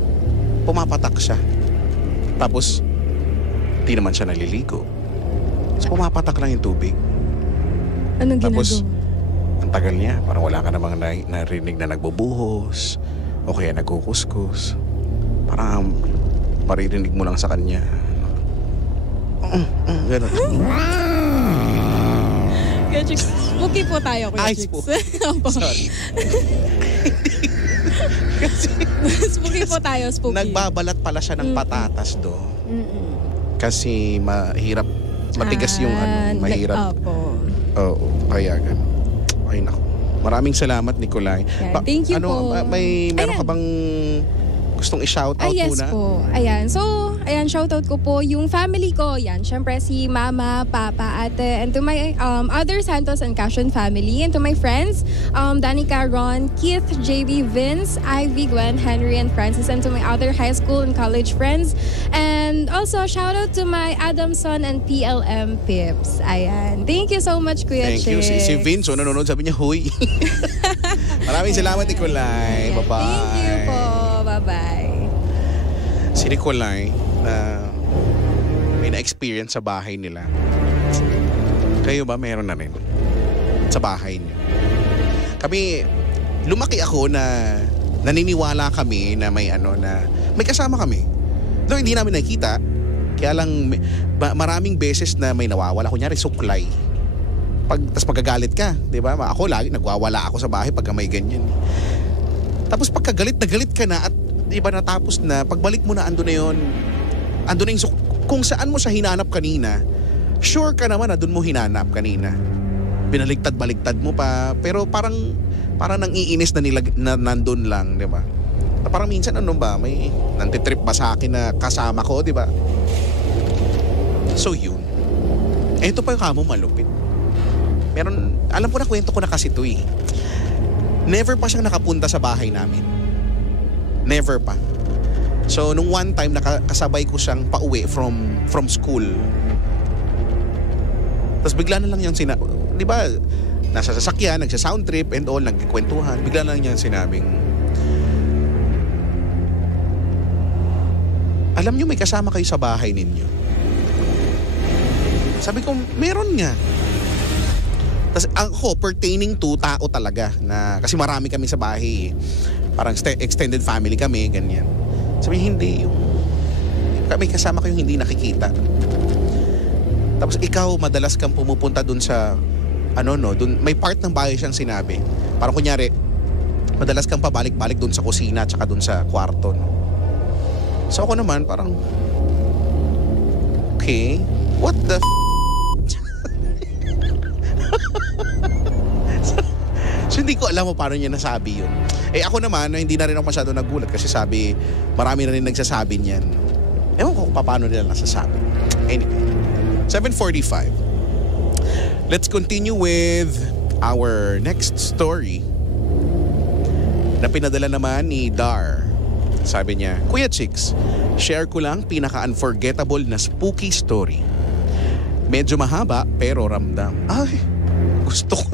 Pumapatak siya. Tapos, di naman siya naliligo. So, pumapatak lang yung tubig. Anong Tapos, ginagawa? ang tagal niya. Parang wala ka namang narinig na nagbubuhos o kaya nagkukuskus. Parang maririnig mo lang sa kanya. Ganun. Kuya Chicks, spooky po tayo, Kuya Ay, Chicks. spooky. Opo. Sorry. Spooky po tayo, spooky. Nagbabalat pala siya ng patatas do. Kasi mahirap, matigas yung mahirap. Opo. Oo, kaya ganun. Ay naku. Maraming salamat, Nicolay. Yan, thank you po. Meron ka bang gustong i-shoutout yes muna? po. Ayan. So, shoutout ko po yung family ko. Yan, syempre si mama, papa, ate, and to my other Santos and Cashion family, and to my friends, Danica, Ron, Keith, JB, Vince, Ivy, Gwen, Henry, and Francis, and to my other high school and college friends. And also, shoutout to my Adamson and PLM Pips. Ayan. Thank you so much, Kuya Thank you. Chicks. Si Vince, nanonood, sabi niya, huy. Maraming salamat, Nicolay. Ayan. Bye-bye. Thank you po. Bye-bye. Si Nicolay na may na-experience sa bahay nila. Kayo ba meron na rin sa bahay niyo? Kami, lumaki ako na naniniwala kami na may may kasama kami. Though hindi namin nakikita, kaya lang maraming beses na may nawawala. Kunyari, suklay. Tas magagalit ka, di ba? Ako lagi nagwawala ako sa bahay pagka may ganyan. Tapos pagka galit na galit ka na at iba natapos na, pagbalik mo na ando na yung kung saan mo siya hinanap kanina, sure ka naman na doon mo hinanap kanina. Binaligtad-baligtad mo pa, pero parang nang-iinis na nandun lang, di ba? Na parang minsan may nantitrip ba sa akin na kasama ko, di ba? So yun. Ito pa yung kamo malupit. Alam ko na, kwento ko na kasi ito eh. Never pa siyang nakapunta sa bahay namin. Never pa. So, nung one time, nakasabay ko siyang pauwi from school. Tapos bigla na lang niyang di ba, nasa sasakyan, nagsa-sound trip and all, nagkikwentuhan. Bigla na lang niyang sinabing, alam niyo, may kasama kayo sa bahay ninyo. Sabi ko, meron nga. Tapos ako, pertaining to tao talaga. Kasi marami kami sa bahay. Parang extended family kami, ganyan. Sabi, hindi. May kasama kayong hindi nakikita. Tapos ikaw, madalas kang pumupunta dun sa, dun, may part ng bahay siyang sinabi. Parang kunyari, madalas kang pabalik-balik dun sa kusina at saka dun sa kwarto. No? So ako naman, parang, okay, what the So hindi ko alam paano niya nasabi yun. Ako naman, hindi na rin ako masyado nagulat kasi sabi, marami na rin nagsasabi niyan. Ewan ko paano nila nasasabi. Anyway, 7:45. Let's continue with our next story na pinadala naman ni Dar. Sabi niya, Kuya Chicks, share ko lang pinaka-unforgettable na spooky story. Medyo mahaba pero ramdam. Ay, gusto ko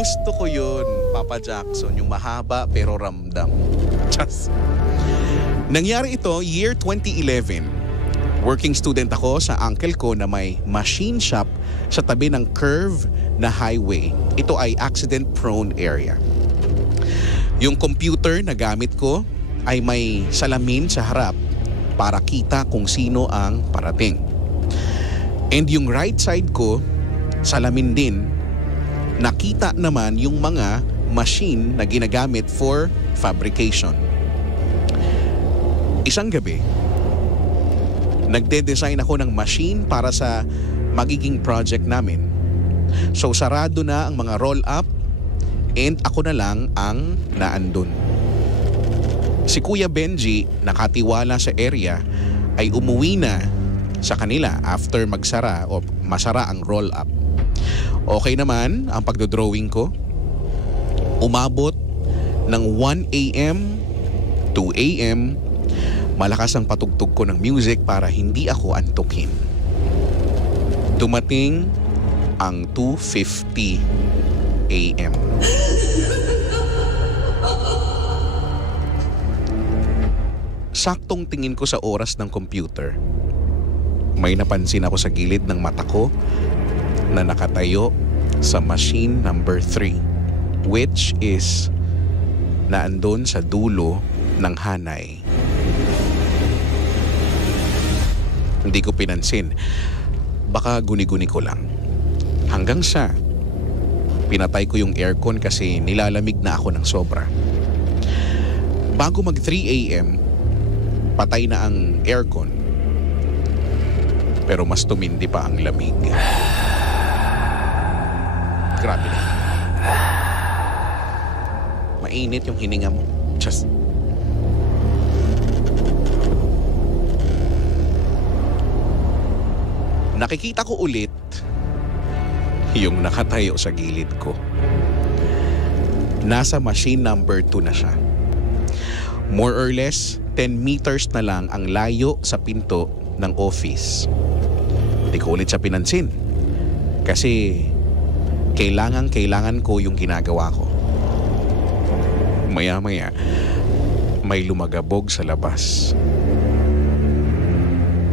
Gusto ko yun, Papa Jackson, yung mahaba pero ramdam. Just. Nangyari ito year 2011. Working student ako sa uncle ko na may machine shop sa tabi ng curve na highway. Ito ay accident-prone area. Yung computer na gamit ko ay may salamin sa harap para kita kung sino ang parating. And yung right side ko, salamin din, nakita naman yung mga machine na ginagamit for fabrication. Isang gabi, nagde-design ako ng machine para sa magiging project namin. So sarado na ang mga roll-up and ako na lang ang naandun. Si Kuya Benji, nakatiwala sa area, ay umuwi na sa kanila after magsara o masara ang roll-up. Okay naman ang pagdodrawing ko. Umabot ng 1 a.m. 2 a.m. Malakas ang patugtog ko ng music para hindi ako antukin. Dumating ang 2:50 a.m. Saktong tingin ko sa oras ng computer. May napansin ako sa gilid ng mata ko na nakatayo sa machine number 3, which is naandun sa dulo ng hanay. Hindi ko pinansin. Baka guni-guni ko lang. Hanggang sa pinatay ko yung aircon kasi nilalamig na ako ng sobra. Bago mag 3 a.m., patay na ang aircon. Pero mas tumindi pa ang lamig. Grabe na. Mainit yung hininga mo. Just... Nakikita ko ulit yung nakatayo sa gilid ko. Nasa machine number 2 na siya. More or less, 10 meters na lang ang layo sa pinto ng office. Hindi ko ulit siya pinansin. Kasi kailangan ko yung ginagawa ko. Maya-maya, may lumagabog sa labas.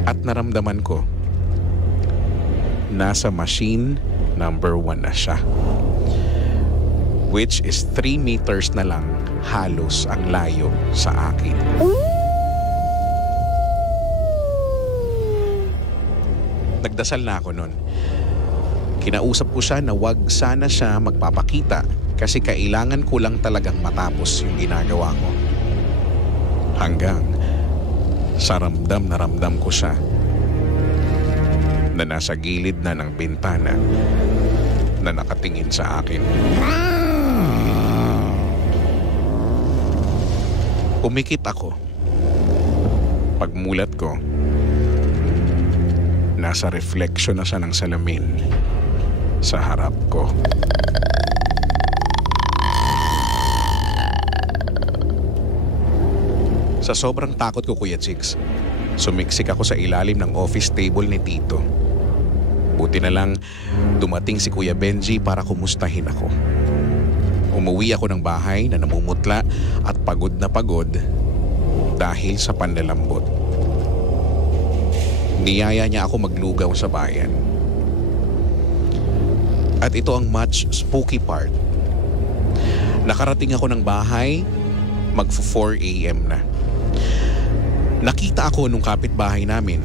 At naramdaman ko, nasa machine number 1 na siya. Which is 3 meters na lang halos ang layo sa akin. Nagdasal na ako nun. Kinausap ko siya na wag sana siya magpapakita kasi kailangan ko lang talagang matapos yung ginagawa ko. Hanggang sa ramdam na ramdam ko siya na nasa gilid na ng bintana na nakatingin sa akin. Umikit ako. Pagmulat ko, nasa refleksyon na siya ng salamin sa harap ko. Sa sobrang takot ko, Kuya Chicks, sumiksik ako sa ilalim ng office table ni Tito. Buti na lang dumating si Kuya Benji para kumustahin ako. Umuwi ako ng bahay na namumutla at pagod na pagod dahil sa panlalambot. Niyaya niya ako maglugaw sa bayan. At ito ang much spooky part. Nakarating ako ng bahay, mag-4 a.m. na. Nakita ako nung kapitbahay namin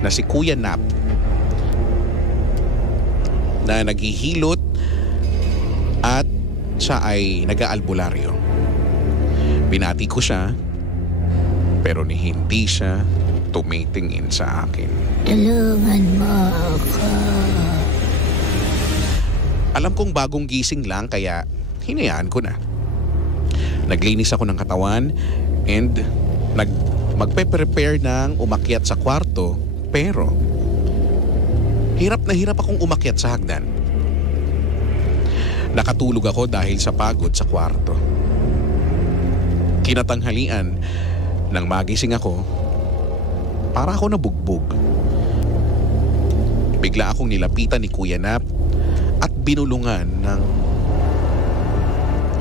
na si Kuya Nap na naghihilot at siya ay nag-aalbularyo. Binati ko siya pero hindi siya tumitingin sa akin. Tulungan mo ako. Alam kong bagong gising lang kaya hinayaan ko na. Naglinis ako ng katawan and magpe-prepare ng umakyat sa kwarto pero hirap na hirap akong umakyat sa hagdan. Nakatulog ako dahil sa pagod sa kwarto. Kinatanghalian nang magising ako, para ako nabugbog. Bigla akong nilapitan ni Kuya Nap at binulungan ng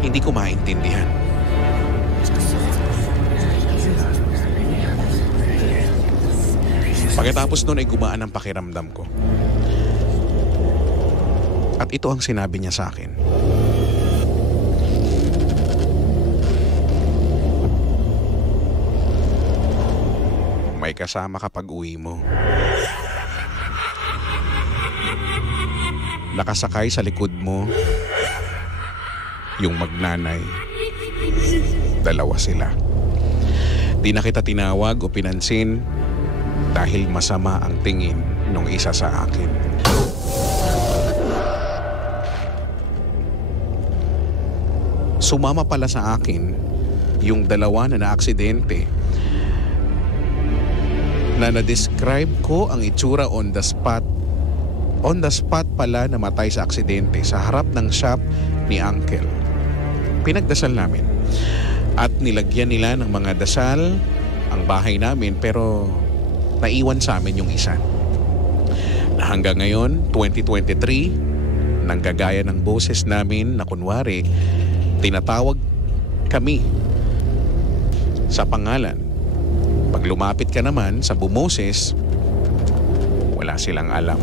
hindi ko maintindihan. Pagkatapos nun ay gumaan ang pakiramdam ko. At ito ang sinabi niya sa akin. May kasama kapag uwi mo. Nakasakay sa likod mo yung magnanay. Dalawa sila. Di na kita tinawag o pinansin dahil masama ang tingin nung isa sa akin. Sumama pala sa akin yung dalawa na naaksidente na na-describe ko ang itsura on the spot. On the spot pala namatay sa aksidente sa harap ng shop ni Uncle. Pinagdasal namin at nilagyan nila ng mga dasal ang bahay namin pero naiwan sa amin yung isa. Na hanggang ngayon, 2023, nanggagaya ng boses namin na kunwari tinatawag kami sa pangalan. Pag lumapit ka naman sa bumoses, wala silang alam.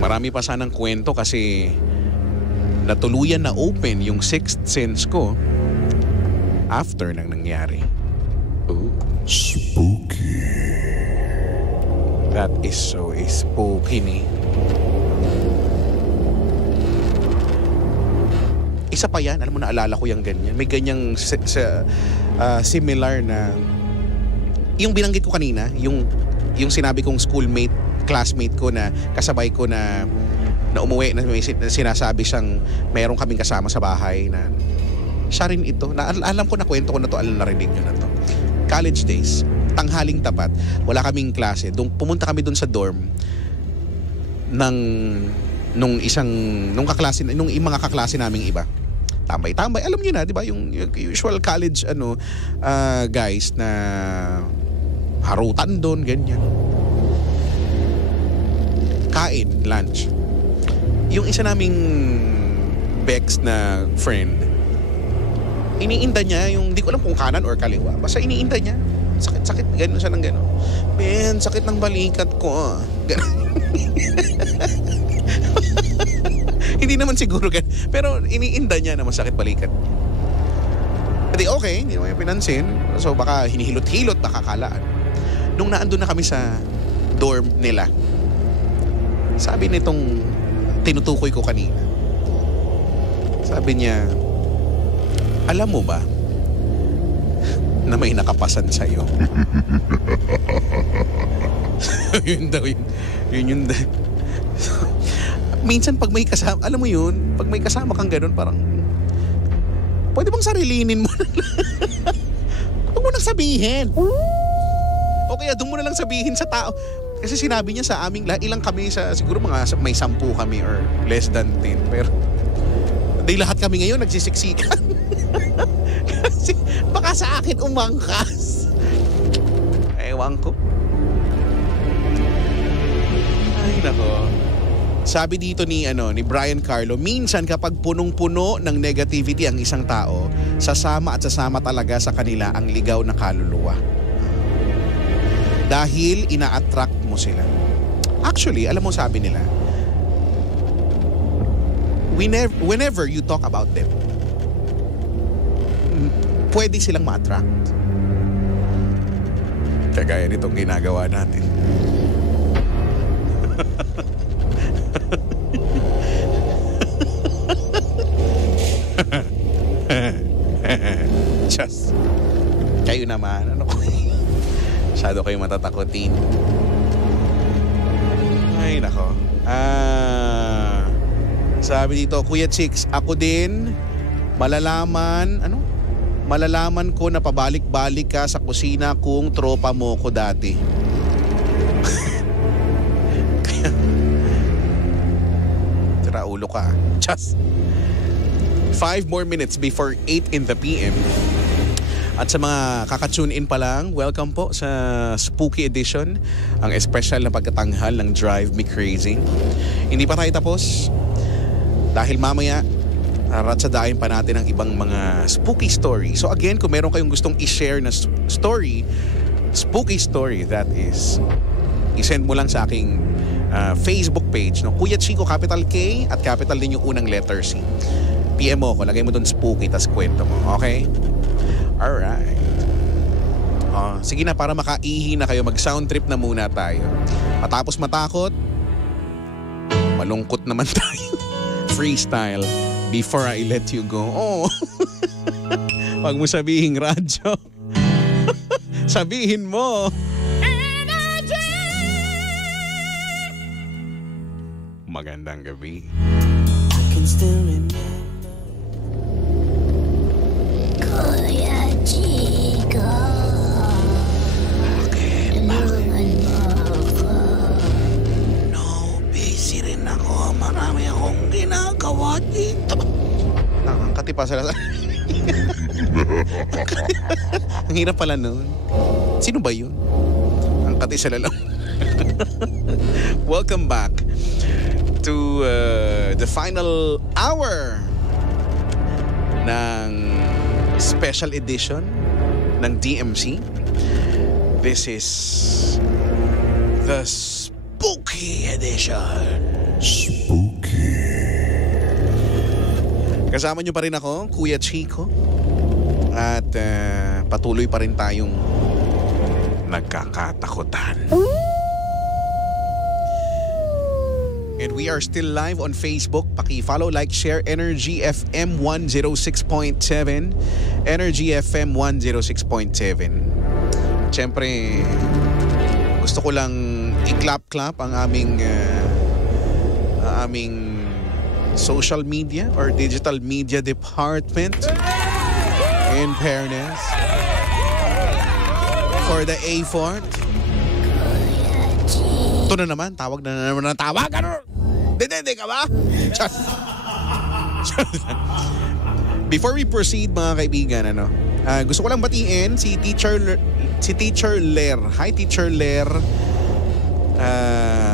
Marami pa sanang kwento kasi natuluyan na open yung sixth sense ko after nang nangyari. Ooh. Spooky. That is so spooky ni. Isa pa yan, alam mo, naalala ko yung ganyan. May ganyang similar na, yung binanggit ko kanina, yung sinabi kong schoolmate, classmate ko na kasabay ko na umuwi, na may sinasabi siyang mayroong kaming kasama sa bahay na siya rin ito. Alam ko na kwento ko na to, narinig nyo na to. College days, tanghaling tapat, wala kaming klase. Pumunta kami dun sa dorm nung mga kaklase naming iba. Tambay-tambay, alam niyo na, 'di ba, yung usual college guys na harutan doon, ganyan. Kain, lunch. Yung isa naming Bex na friend, iniinda niya yung, hindi ko alam kung kanan or kaliwa, basta iniinda niya. Sakit, gano'n siya ng gano'n. Ben, sakit ng balikat ko. Hindi naman siguro gan, pero iniinda niya na masakit balikat. Hindi okay, hindi naman yung pinansin. So baka hinihilot-hilot, baka kalaan. Nung naandun na kami sa dorm nila, sabi nitong tinutukoy ko kanina, sabi niya, alam mo ba na may nakapasan sa'yo? Yun daw yun. Yun daw. Minsan pag may kasama, alam mo yun, pag may kasama kang ganun, parang, pwede bang sarilinin mo na lang? Huwag mo nang sabihin. O kaya doon mo na lang sabihin sa tao. Kasi sinabi niya sa aming, ilang kami, siguro may 10 kami or less than 10. Pero, lahat kami ngayon nagsisiksikan. Kasi baka sa akin umangkas. Ewan ko. Ay, nako. Sabi dito ni Brian Carlo, minsan kapag punong-puno ng negativity ang isang tao, sasama at sasama talaga sa kanila ang ligaw na kaluluwa. Dahil ina-attract mo sila. Actually, alam mo, sabi nila, whenever you talk about them, pwede silang ma-attract. Kagaya nitong ginagawa natin. Just, kayo naman, masyado kayo matatakotin. Ay, nako. Sabi dito, Kuya Chicks, ako din, malalaman ko na pabalik-balik ka sa kusina kung tropa mo ko dati. Kaya, tira ulo ka. Just 5 more minutes before 8 in the PM. At sa mga kaka-tune in pa lang, welcome po sa Spooky Edition, ang espesyal na pagkatanghal ng Drive Me Crazy. Hindi pa tayo tapos dahil mamaya ratsadain pa natin ang ibang mga spooky story. So again, kung meron kayong gustong i-share na story, spooky story, that is, i-send mo lang sa aking Facebook page, no? Kuya Chico, capital K at capital din yung unang letter C. PM mo ko, lagay mo doon spooky, tas kwento mo, okay? Alright. Sige na, para makaihi na kayo, mag-sound trip na muna tayo. Matapos matakot, malungkot naman tayo. Freestyle before I let you go. Oh. Wag mo sabihin radyo. Sabihin mo. Energy! Magandang gabi. I can still remember. Kuya Chico, tulungan mo ako. No, busy rin ako. Marami akong ginagawa dito. Nakakatipa sila. Ang hirap pala nun. Sino ba yun? Ang kati sila lang. Welcome back to the final hour ng special edition ng DMC. This is the Spooky Edition. Spooky. Kasama nyo pa rin ako, Kuya Chico. At patuloy pa rin tayong nagkakatakutan. And we are still live on Facebook. Paki-follow, like, share Energy FM 106.7. Energy FM 106.7. Siyempre, gusto ko lang i-clap-clap ang aming social media or digital media department. In fairness, for the effort. Ito na naman, tawag na naman ng tawag. Ano? Dede ka ba? Before we proceed, mga kaibigan, gusto ko lang batiin si Teacher Ler. Hi, Teacher Ler.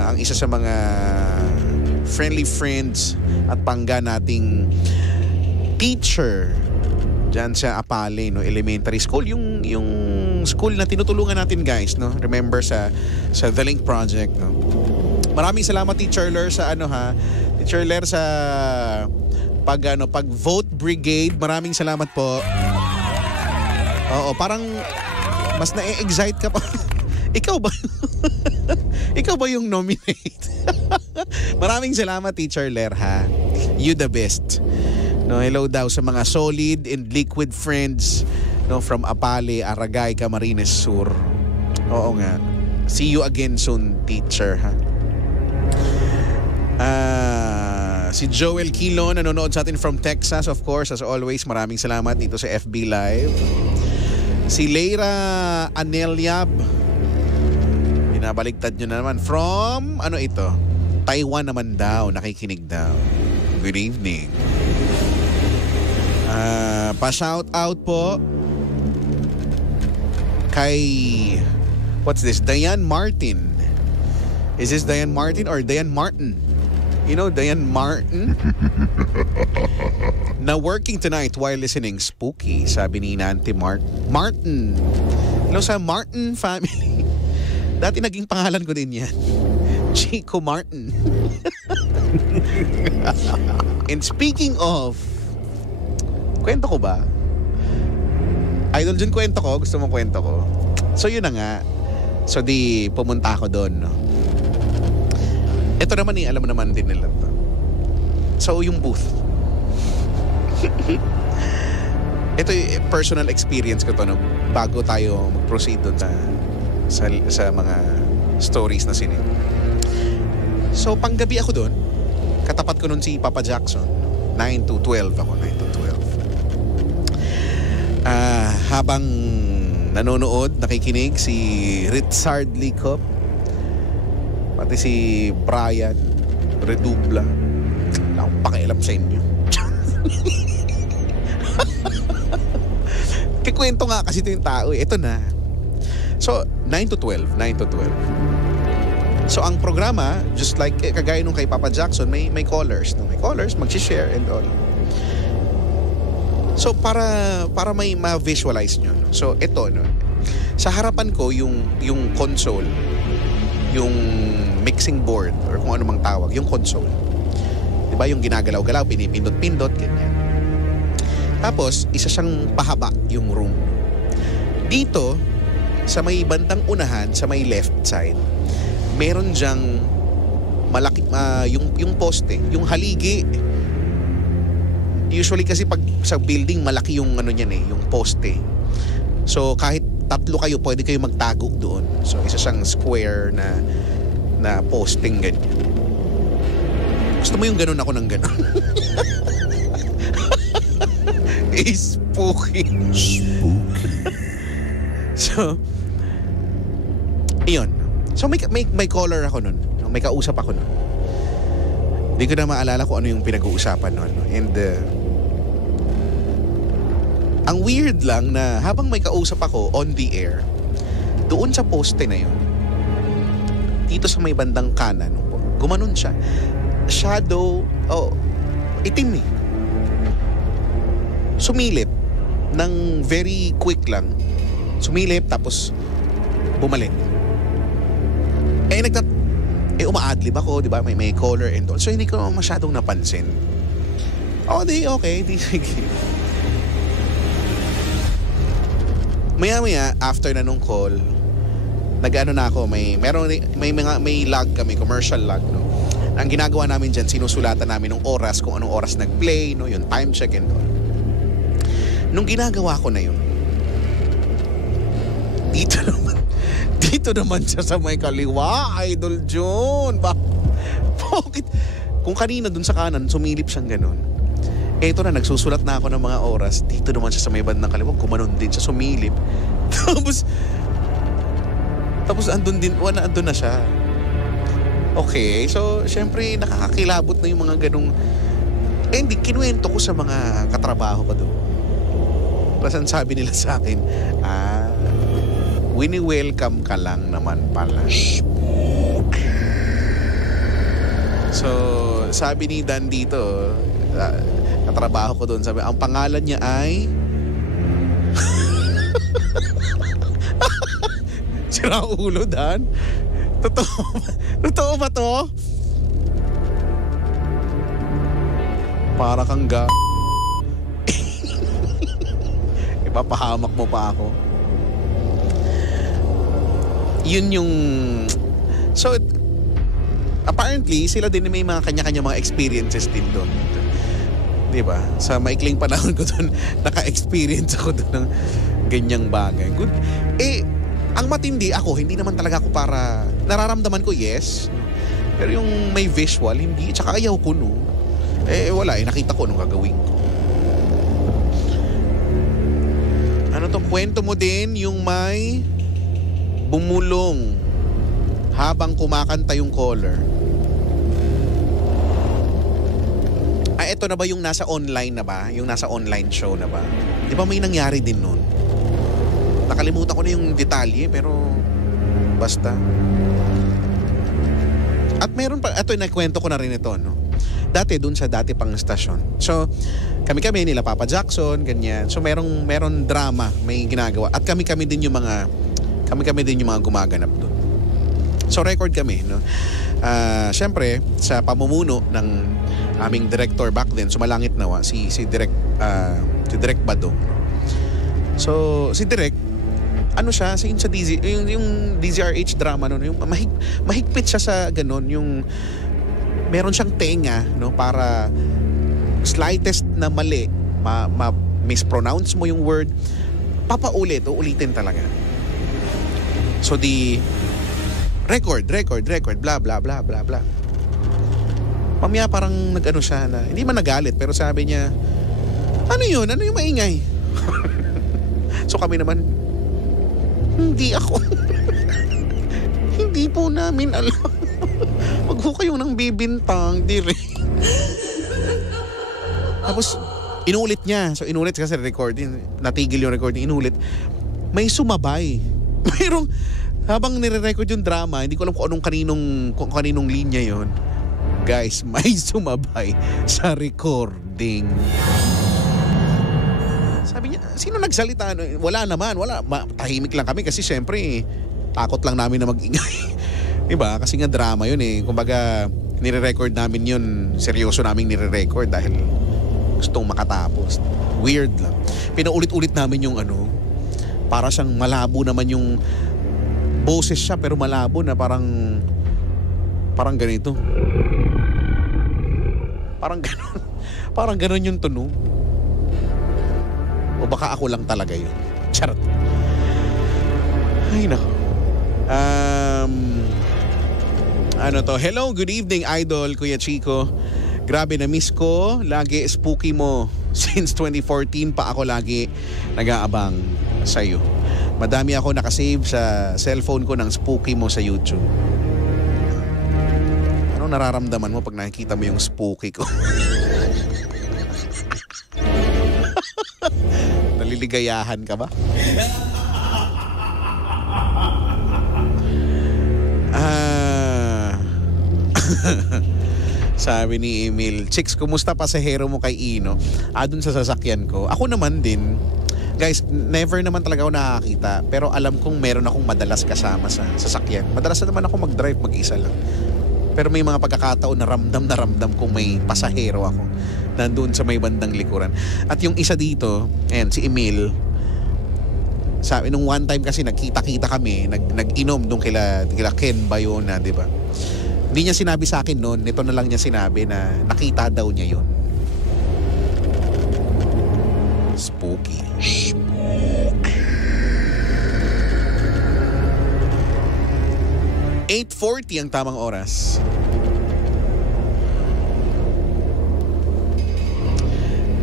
Ang isa sa mga friendly friends at pangga nating teacher dyan sa Apale, elementary school, yung school na tinutulungan natin, guys, remember sa The Link Project, Maraming salamat, Teacher Ler, sa Teacher Ler, sa pag vote brigade. Maraming salamat po. Oo, parang mas na-excite ka pa. Ikaw ba? Ikaw ba yung nominate? Maraming salamat, Teacher Ler, ha. You the best. Hello daw sa mga solid and liquid friends from Apale, Aragay, Camarines Sur. Oo nga. See you again soon, teacher, ha. Si Joel Kilo nanonood sa atin from Texas, of course, as always. Maraming salamat dito sa FB Live. Si Leira Anelyab, binabaliktad nyo na naman from, Taiwan naman daw, nakikinig daw. Good evening. Pa-shout out po kay, what's this, Diane Martin. Is this Diane Martin or Diane Martin? You know Diane Martin? Na working tonight while listening Spooky, sabi ni Nanti Martin. Hello sa Martin family. Dati naging pangalan ko din yan. Chico Martin. And speaking of, kwento ko ba? Idol dyan kwento ko. Gusto mo kwento ko? So yun na nga. So di pumunta ako doon. Ito naman alam mo naman din nila to. So yung booth. Ito yung personal experience ko to bago tayo mag-proceed doon sa mga stories na sinip. So panggabi ako doon. Katapat ko nun si Papa Jackson. 9 to 12 ako. 9 to 12. Habang nanonood, nakikinig si Richard Licop, pati si Brian Redubla. Wala akong pakialam sa inyo. Kikwento nga kasi ito yung tao eh. Ito na. So, 9 to 12. So, ang programa, just like kagaya nung kay Papa Jackson, may callers. May callers, mag-share and all. So, para may ma-visualize nyo. So, ito, sa harapan ko, yung console, yung mixing board, or kung ano mang tawag, yung console. Diba? Yung ginagalaw-galaw, pinipindot-pindot, ganyan. Tapos, isa siyang pahaba yung room. Dito, sa may bandang unahan, sa may left side, meron diyang malaki, yung poste, yung haligi. Usually kasi pag sa building, malaki yung yung poste. So, kahit tatlo kayo, pwede kayo magtago doon. So, isa siyang square na posting ganyan. Gusto mo yung ganun, ako ng ganun? Spooky. So, iyon. So, may caller ako nun. May kausap ako nun. Hindi ko na maalala kung ano yung pinag-uusapan nun. And, ang weird lang na habang may kausap ako on the air, doon sa poste na yun, dito sa may bandang kanan, gumanon siya. Shadow, itim eh. Sumilip ng very quick lang. Sumilip tapos bumalik. Uma-adlib ako, di ba? May caller and all. So hindi ko masyadong napansin. Okay. Sige. Maya-maya, after na nung call, nag-ano na ako, may log kami, commercial log, no. Ang ginagawa namin diyan, sinusulatan namin ng oras, kung anong oras nag-play, no, yung time check and all. Nung ginagawa ko na yun, dito naman siya sa may kaliwa, Idol John. Bakit? Kung kanina dun sa kanan, sumilip siyang ganun. Eto na, nagsusulat na ako ng mga oras. Dito naman siya sa may bandang kaliwa, gumanon din siya, sumilip. Tapos andun na siya. Okay, so syempre nakakakilabot na yung mga ganung. Hindi, kinuwento ko sa mga katrabaho ko doon. Tapos ang sabi nila sa akin, wini-welcome ka lang naman pala. So, sabi ni Dan dito, katrabaho ko doon, sabi, ang pangalan niya ay sira ulo, Dan. Totoo ba to? Para kang ipapahamak mo pa ako. Yun yung... So, apparently, sila din may mga kanya-kanya mga experiences din doon. Diba? Sa maikling panahon ko doon, naka-experience ako doon ng ganyang bagay. Good. Ang matindi ako, hindi naman talaga ako para... Nararamdaman ko, yes. Pero yung may visual, hindi. Tsaka ayaw ko, no. Wala. Nakita ko nung gagawin ko. Ano to? Kwento mo din yung may bumulong habang kumakanta yung caller. Ito na ba yung nasa online na ba? Yung nasa online show na ba? Di ba may nangyari din nun? Nakalimutan ko na yung detalye, pero basta. At meron pa, ito nakwento ko na rin ito, no? Dati, dun sa dati pang stasyon. So, kami nila Papa Jackson, ganyan. So, meron drama, may ginagawa. At kami din yung mga gumaganap doon. So, record kami, no? Siyempre, sa pamumuno ng aming director back then, sumalangit nawa, si Direk Badong. So, si Direk, ano siya, sa yung DZRH drama, no? Yung mahigpit siya sa ganun, yung meron siyang tenga, no? Para slightest na mali, mispronounce mo yung word, ulitin talaga. So the record, blah, blah, blah, blah, blah. Mamaya parang nag-ano siya na, hindi man nagalit, pero sabi niya, ano yun? Ano yung maingay? So kami naman, hindi ako. Hindi po namin alam. Wag po kayong nang bibintang, dire. Tapos, inulit niya. So inulit kasi recording, natigil yung recording, inulit. May sumabay. Mayroong, habang nire-record yung drama, hindi ko alam kung kaninong linya yon. Guys, may sumabay sa recording. Sabi niya, sino nagsalita? Wala naman, tahimik lang kami kasi syempre, takot lang namin na mag-ingay. Diba? Kasi nga drama yun eh. Kumbaga, nire-record namin yun, seryoso namin nire-record dahil gustong makatapos. Weird lang. Pinaulit-ulit namin yung para siyang malabo naman yung boses siya pero malabo na parang ganito. Parang ganon yung tunog. O baka ako lang talaga yun. Charot. Ay nako. Hello, good evening Idol, Kuya Chico. Grabe na miss ko. Lagi spooky mo. Since 2014 pa ako lagi nag-aabang sa'yo. Madami ako nakasave sa cellphone ko ng spooky mo sa YouTube. Anong nararamdaman mo pag nakikita mo yung spooky ko? Naliligayahan ka ba? Sabi ni Emil, Chicks, kumusta pasahero mo kay Ino? Dun sa sasakyan ko. Ako naman din. Guys, never naman talaga ako nakakita. Pero alam kong meron akong madalas kasama sa sasakyan. Madalas na naman ako mag-drive, mag-isa lang. Pero may mga pagkakataon na ramdam kung may pasahero ako. Nandun sa may bandang likuran. At yung isa dito, si Emil, Sabi nung one time kasi nagkita-kita kami, nag-inom nung kila Ken Bayona, di ba? Hindi niya sinabi sa akin noon, nito na lang niya sinabi na nakita daw niya yun. Spooky. 8:40 ang tamang oras.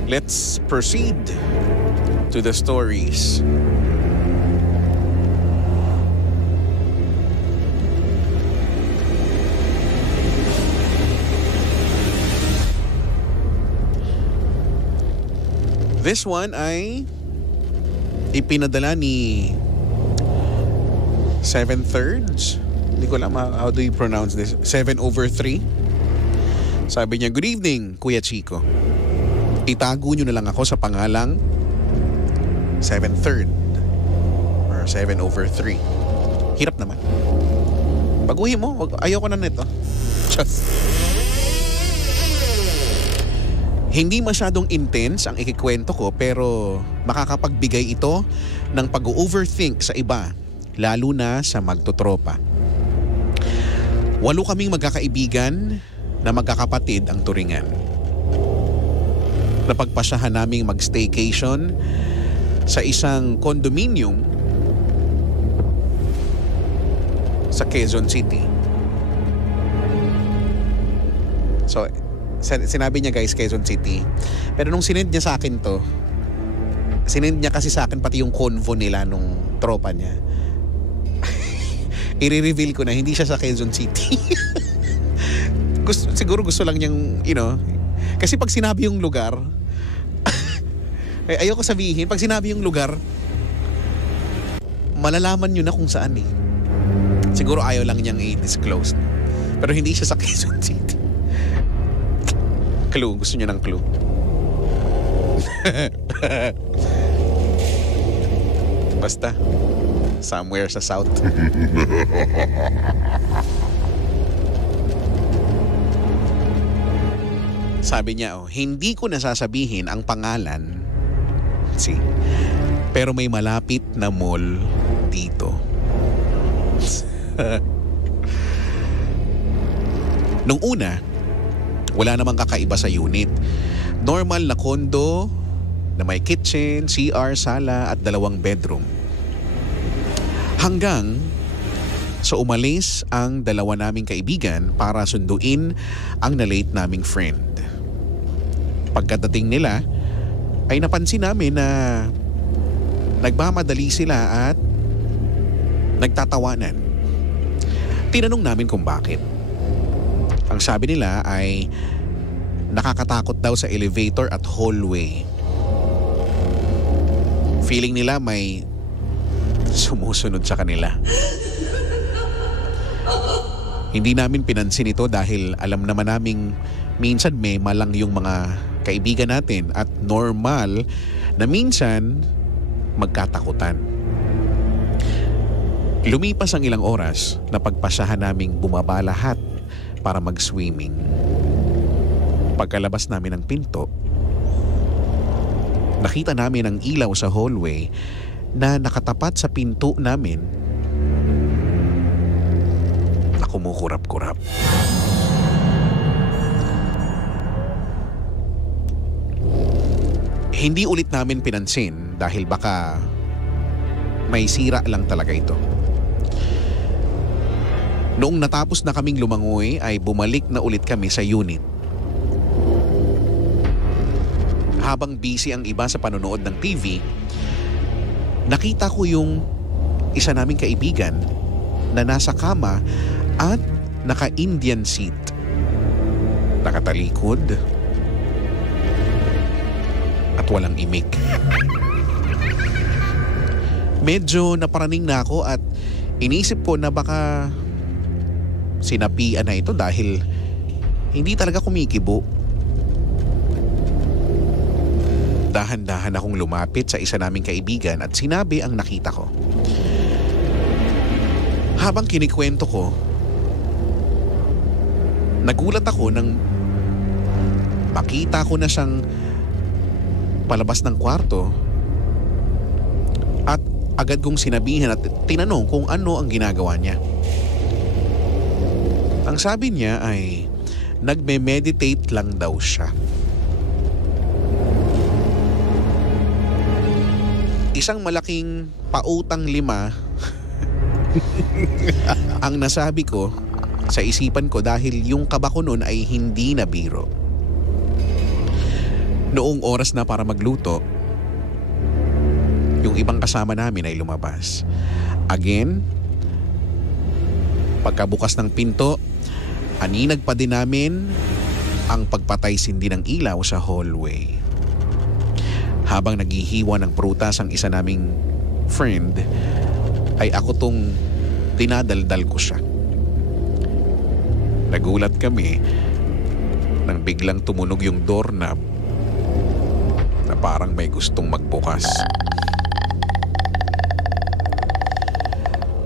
Let's proceed to the stories. This one ay ipinadala ni 7/3. Hindi ko alam how do you pronounce this. 7/3. Sabi niya, "Good evening, Kuya Chico. Itago nyo na lang ako sa pangalang 7/3 or 7/3. Hirap naman. Baguhin mo. Ayoko na nito. Just. Hindi masyadong intense ang ikikwento ko pero makakapagbigay ito ng pag-overthink sa iba, lalo na sa magtotropa. 8 kaming magkakaibigan na magkakapatid ang turingan. Napagpasyahan naming mag-staycation sa isang condominium sa Quezon City. So, sinabi niya guys, Quezon City. Pero nung sinend niya sa akin to, sinend niya kasi sa akin pati yung convo nila nung tropa niya. I-reveal ko na hindi siya sa Quezon City. Siguro gusto lang niyang, kasi pag sinabi yung lugar, ayoko sabihin, pag sinabi yung lugar, malalaman nyo na kung saan eh. Siguro ayaw lang niyang i-disclose. Pero hindi siya sa Quezon City. Clue, gusto niya ng clue. Basta, somewhere sa south. Sabi niya, hindi ko nasasabihin ang pangalan. Pero may malapit na mall dito. Nung una, wala namang kakaiba sa unit. Normal na kondo na may kitchen, CR, sala at 2 bedroom. Hanggang sa umalis ang 2 naming kaibigan para sunduin ang na-late naming friend. Pagkadating nila, ay napansin namin na nagmamadali sila at nagtatawanan. Tinanong namin kung bakit. Ang sabi nila ay nakakatakot daw sa elevator at hallway. Feeling nila may sumusunod sa kanila. Hindi namin pinansin ito dahil alam naman naming minsan may malang yung mga kaibigan natin at normal na minsan magkatakutan. Lumipas ang ilang oras na pagpasyahan naming bumaba lahat para mag-swimming. Pagkalabas namin ng pinto, nakita namin ang ilaw sa hallway na nakatapat sa pinto namin na kumukurap-kurap. Hindi ulit namin pinansin dahil baka may sira lang talaga ito. Noong natapos na kaming lumangoy ay bumalik na ulit kami sa unit. Habang busy ang iba sa panonood ng TV, nakita ko yung isa naming kaibigan na nasa kama at naka-Indian seat. Nakatalikod at walang imik. Medyo naparaning na ako at inisip ko na baka sinapian na ito dahil hindi talaga kumikibo. Dahan-dahan akong lumapit sa isa naming kaibigan at sinabi ang nakita ko. Habang kinikwento ko, nagulat ako nang makita ko na siyang palabas ng kwarto at agad kong sinabihan at tinanong kung ano ang ginagawa niya. Ang sabi niya ay nagme-meditate lang daw siya. Isang malaking pautang 5 ang nasabi ko sa isipan ko dahil yung kaba ko noon ay hindi na biro. Noong oras na para magluto, yung ibang kasama namin ay lumabas. Again, pagkabukas ng pinto, aninag pa din namin ang pagpatay-sindi ng ilaw sa hallway. Habang naghihiwa ng prutas ang isa naming friend, ay ako tong dinadaldal ko siya. Nagulat kami nang biglang tumunog yung doorknob na parang may gustong magbukas.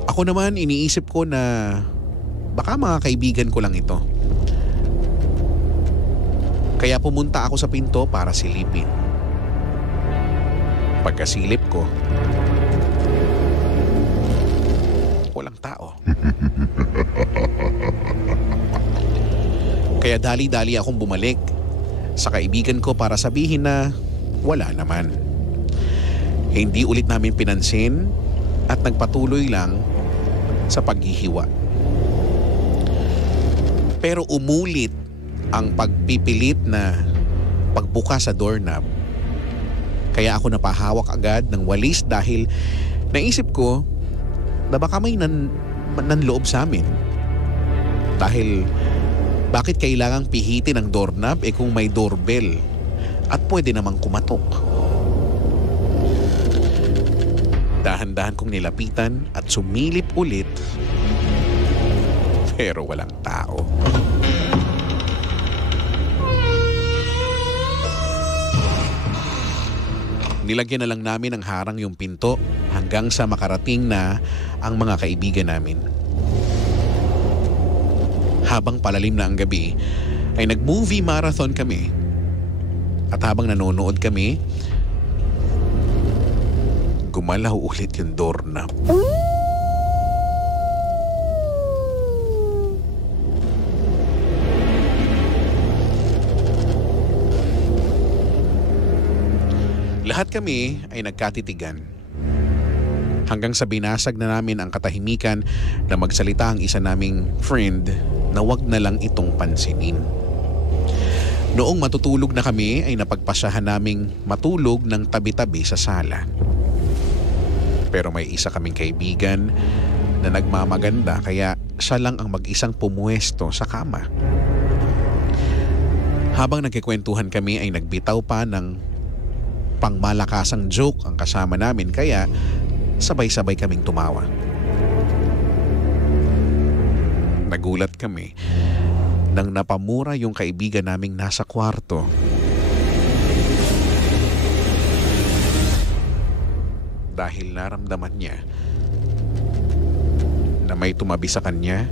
Ako naman iniisip ko na baka mga kaibigan ko lang ito. Kaya pumunta ako sa pinto para silipin. Pagkasilip ko, walang tao. Kaya dali-dali akong bumalik sa kaibigan ko para sabihin na wala naman. Hindi ulit namin pinansin at nagpatuloy lang sa paghihiwa. Pero umulit ang pagpipilit na pagbukas sa doorknob. Kaya ako napahawak agad ng walis dahil naisip ko na baka may nanloob sa amin. Dahil bakit kailangang pihitin ang doorknob kung may doorbell at pwede namang kumatok? Dahan-dahan kong nilapitan at sumilip ulit pero walang tao. Nilagyan na lang namin ng harang yung pinto hanggang sa makarating na ang mga kaibigan namin. Habang palalim na ang gabi, ay nag-movie marathon kami. At habang nanonood kami, gumalaw ulit yung doorknob. Lahat kami ay nagkatitigan. Hanggang sa binasag na namin ang katahimikan na magsalita ang isa naming friend na wag na lang itong pansinin. Noong matutulog na kami ay napagpasyahan naming matulog ng tabi-tabi sa sala. Pero may isa kaming kaibigan na nagmamaganda kaya siya lang ang mag-isang pumuesto sa kama. Habang nagkikwentuhan kami ay nagbitaw pa ng pangmalakasang joke ang kasama namin kaya sabay-sabay kaming tumawa. Nagulat kami nang napamura yung kaibigan naming nasa kwarto. Dahil naramdaman niya na may tumabi sa kanya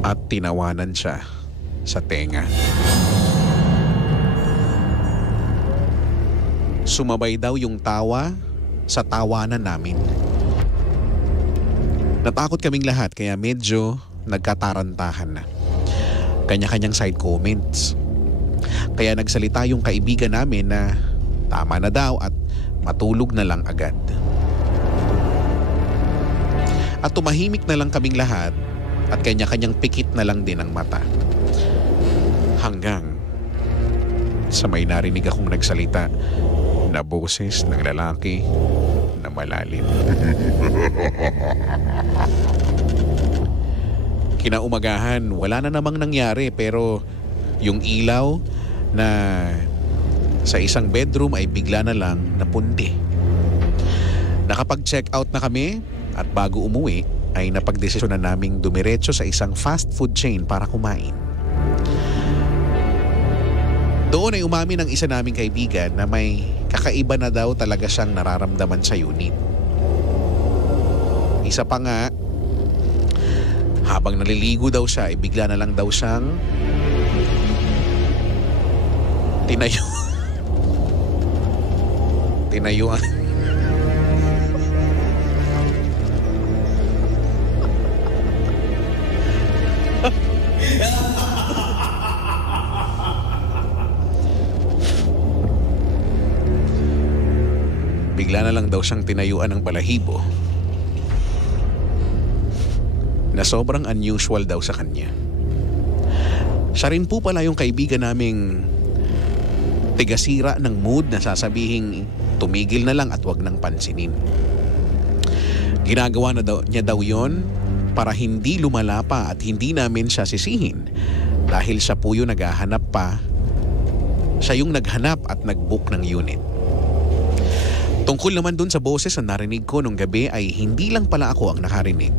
at tinawanan siya sa tenga. Sumabay daw yung tawa sa tawanan namin. Natakot kaming lahat kaya medyo nagkatarantahan na. Kanya-kanyang side comments. Kaya nagsalita yung kaibigan namin na tama na daw at matulog na lang agad. At tumahimik na lang kaming lahat at kanya-kanyang pikit na lang din ang mata. Hanggang sa may narinig akong nagsalita na boses ng lalaki na malalim. Kinaumagahan, wala na namang nangyari pero yung ilaw na sa isang bedroom ay bigla na lang napundi. Nakapag-check out na kami at bago umuwi ay napagdesisyon na naming dumiretso sa isang fast food chain para kumain. Doon ay umamin ng isa naming kaibigan na may kakaiba na daw talaga siyang nararamdaman sa unit. Isa pa nga, habang naliligo daw siya, ay bigla na lang daw siyang tinayuan. bigla na lang daw siyang tinayuan ng balahibo na sobrang unusual daw sa kanya. Siya rin po pala yung kaibigan naming tigasira ng mood na sasabihing tumigil na lang at wag nang pansinin. Ginagawa niya daw yon para hindi lumala pa at hindi namin siya sisihin dahil siya po yung naghahanap pa. Siya yung naghanap at nag-book ng unit. Tungkol naman dun sa boses na narinig ko nung gabi ay hindi lang pala ako ang nakarinig.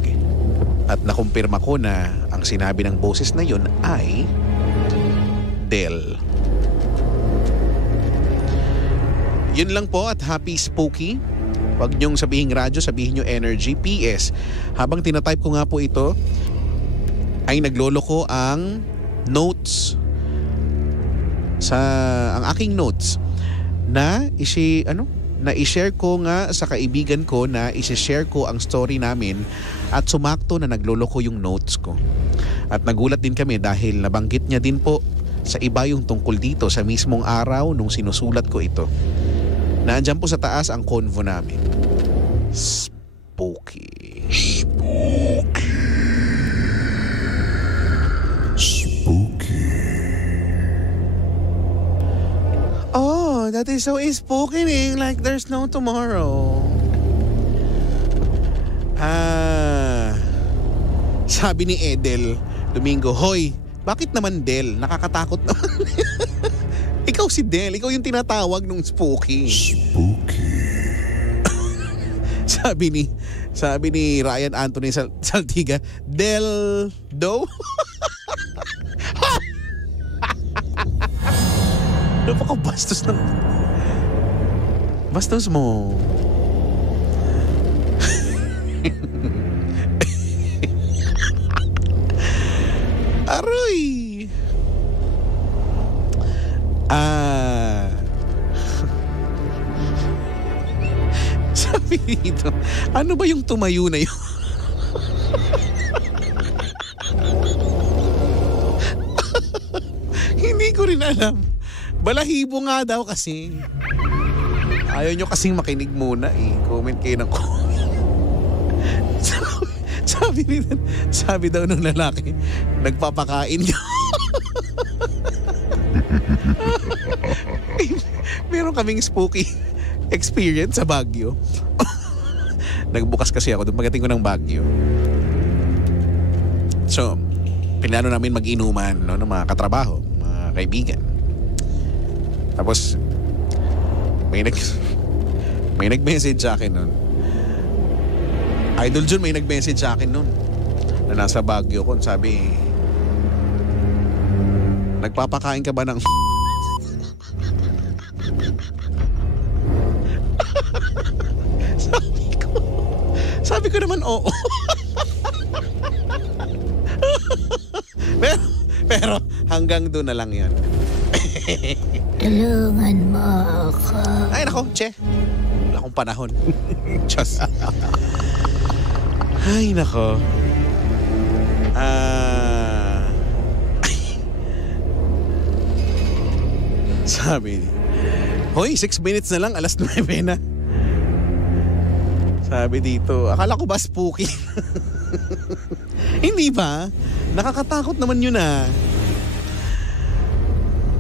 At nakumpirma ko na ang sinabi ng boses na yun ay Del. Yun lang po at happy spooky. Huwag niyong sabihin radyo, sabihin niyo energy. PS, habang tinatype ko nga po ito, ay nagloloko ang notes ang aking notes na i-share ko nga sa kaibigan ko na i-share ko ang story namin at sumakto na nagloloko yung notes ko. At nagulat din kami dahil nabanggit niya din po sa iba yung tungkol dito sa mismong araw nung sinusulat ko ito. Naandyan po sa taas ang convo namin. Spooky. Spooky. Oh, that is so spooky, like there's no tomorrow. Sabi ni Edel Domingo, hoy, bakit naman Del? Nakakatakot naman. Ikaw si Del, ikaw yung tinatawag nung spooky. Spooky. Sabi ni Ryan Anthony Saltiga, Del Do? Napakabastos ng... Bastos mo. Aroy! Sabi dito, ano ba yung tumayo na yun? Hindi ko rin alam. Balahibo nga daw kasi. Ayaw nyo kasing makinig muna eh. Comment kayo ng sabi daw ng lalaki, nagpapakain ka. Meron kaming spooky experience sa Baguio. Nagbukas kasi ako doon pagdating ko ng Baguio. So, pinano namin mag-inuman ng mga katrabaho, mga kaibigan. Tapos, may nag-message sa akin nun. Idol Jun, may nag-message sa akin nun na nasa Baguio ko. Sabi, nagpapakain ka ba ng... Sabi ko naman, oo. pero hanggang doon na lang yan. Tulungan mo ako. Ay, nako, che. Wala akong panahon. Just. Ay, nako. Sabi, hoy, 6 minutes na lang, alas 9 na. Sabi dito, akala ko ba spooky? Hindi ba? Nakakatakot naman yun ah.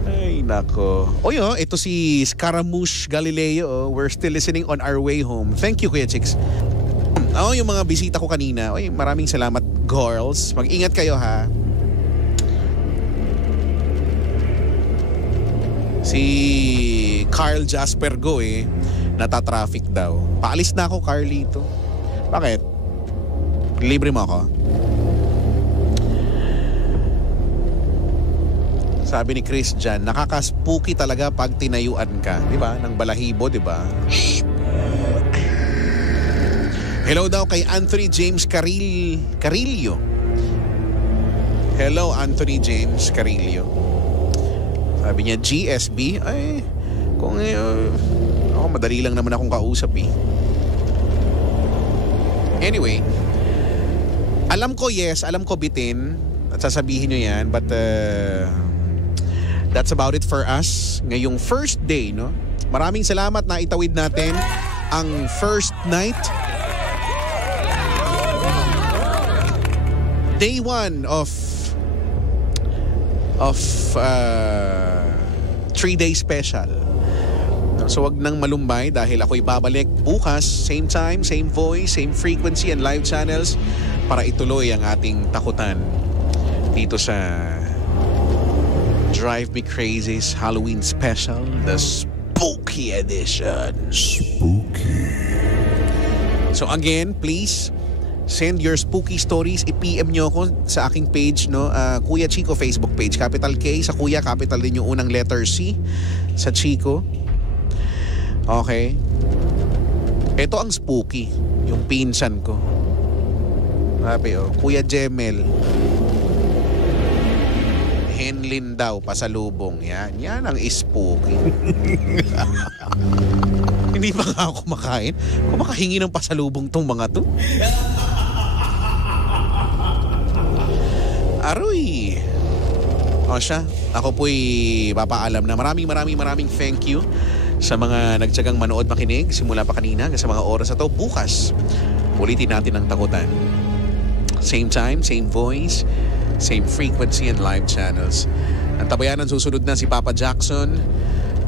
Ay, nako. Oy, ito si Scaramouche Galileo. We're still listening on our way home. Thank you, Kuya Chicks. Yung mga bisita ko kanina. Oy, maraming salamat, girls. Mag-ingat kayo, ha. Si Carl Jasper Go, natatraffic daw. Paalis na ako, Carlito. Bakit? Libre mo ako? Sabi ni Chris dyan, nakaka-spooky talaga pag tinayuan ka. Diba? Ng balahibo, diba? Hello daw kay Anthony James Carillo. Hello, Anthony James Carillo. Sabi niya, GSB? Ay, kung ako madali lang naman akong kausap eh. Anyway, alam ko bitin at sasabihin nyo yan, but that's about it for us ngayong first day, no? Maraming salamat na itawid natin ang first night, day 1 of 3-day special. So wag nang malumbay dahil ako'y babalik bukas, same time, same voice, same frequency and live channels para ituloy ang ating takutan dito sa Drive Me Crazy's Halloween Special, the Spooky Edition. Spooky. So again, please send your spooky stories. I-PM nyo ako sa aking page, no? Kuya Chico Facebook page. Capital K sa Kuya, capital din yung unang letter C sa Chico. Okay. Ito ang spooky. Yung pinsan ko. Sabi, Kuya Jemel. Henlin daw, pasalubong. Yan ang spooky. Hindi ba nga ako kumakain? Kumakahingi ng pasalubong tong mga to. Aroy. O siya, ako po'y papaalam na maraming thank you sa mga nagtsagang manood makinig simula pa kanina hanggang sa mga oras na to. Bukas, ulitin natin ang takutan. Same time, same voice, same frequency and live channels. Ang tabayanan susunod na si Papa Jackson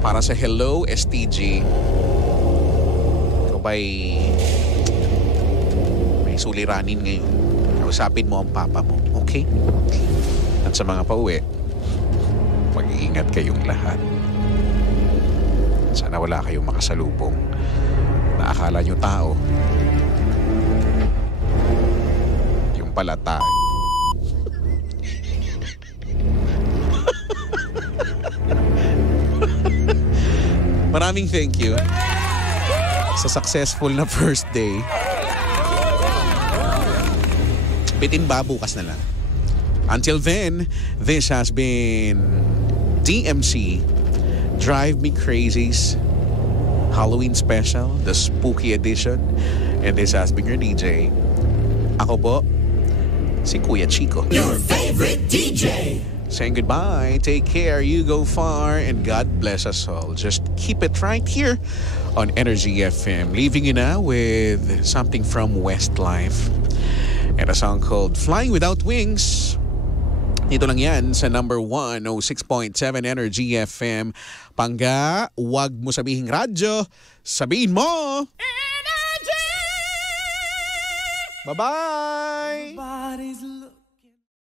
para sa Hello STG. Ikaw ba'y may suliranin ngayon? Usapin mo ang papa mo, okay? At sa mga pauwi, mag-iingat kayong lahat. Sana wala kayong makasalubong na akala nyo tao. Yung pala tayo. Maraming thank you sa successful na first day. Bitin ba bukas na lang? Until then, this has been DMC Drive Me Crazy's Halloween Special, the Spooky Edition. And this has been your DJ. Ako po, si Kuya Chico. Your favorite DJ. Saying goodbye, take care, you go far, and God bless us all. Just keep it right here on Energy FM. Leaving you now with something from Westlife and a song called Flying Without Wings. Dito lang yan sa number 106.7 Energy FM. Pangga, wag mo sabihin radyo, sabihin mo Energy! Bye-bye! Body's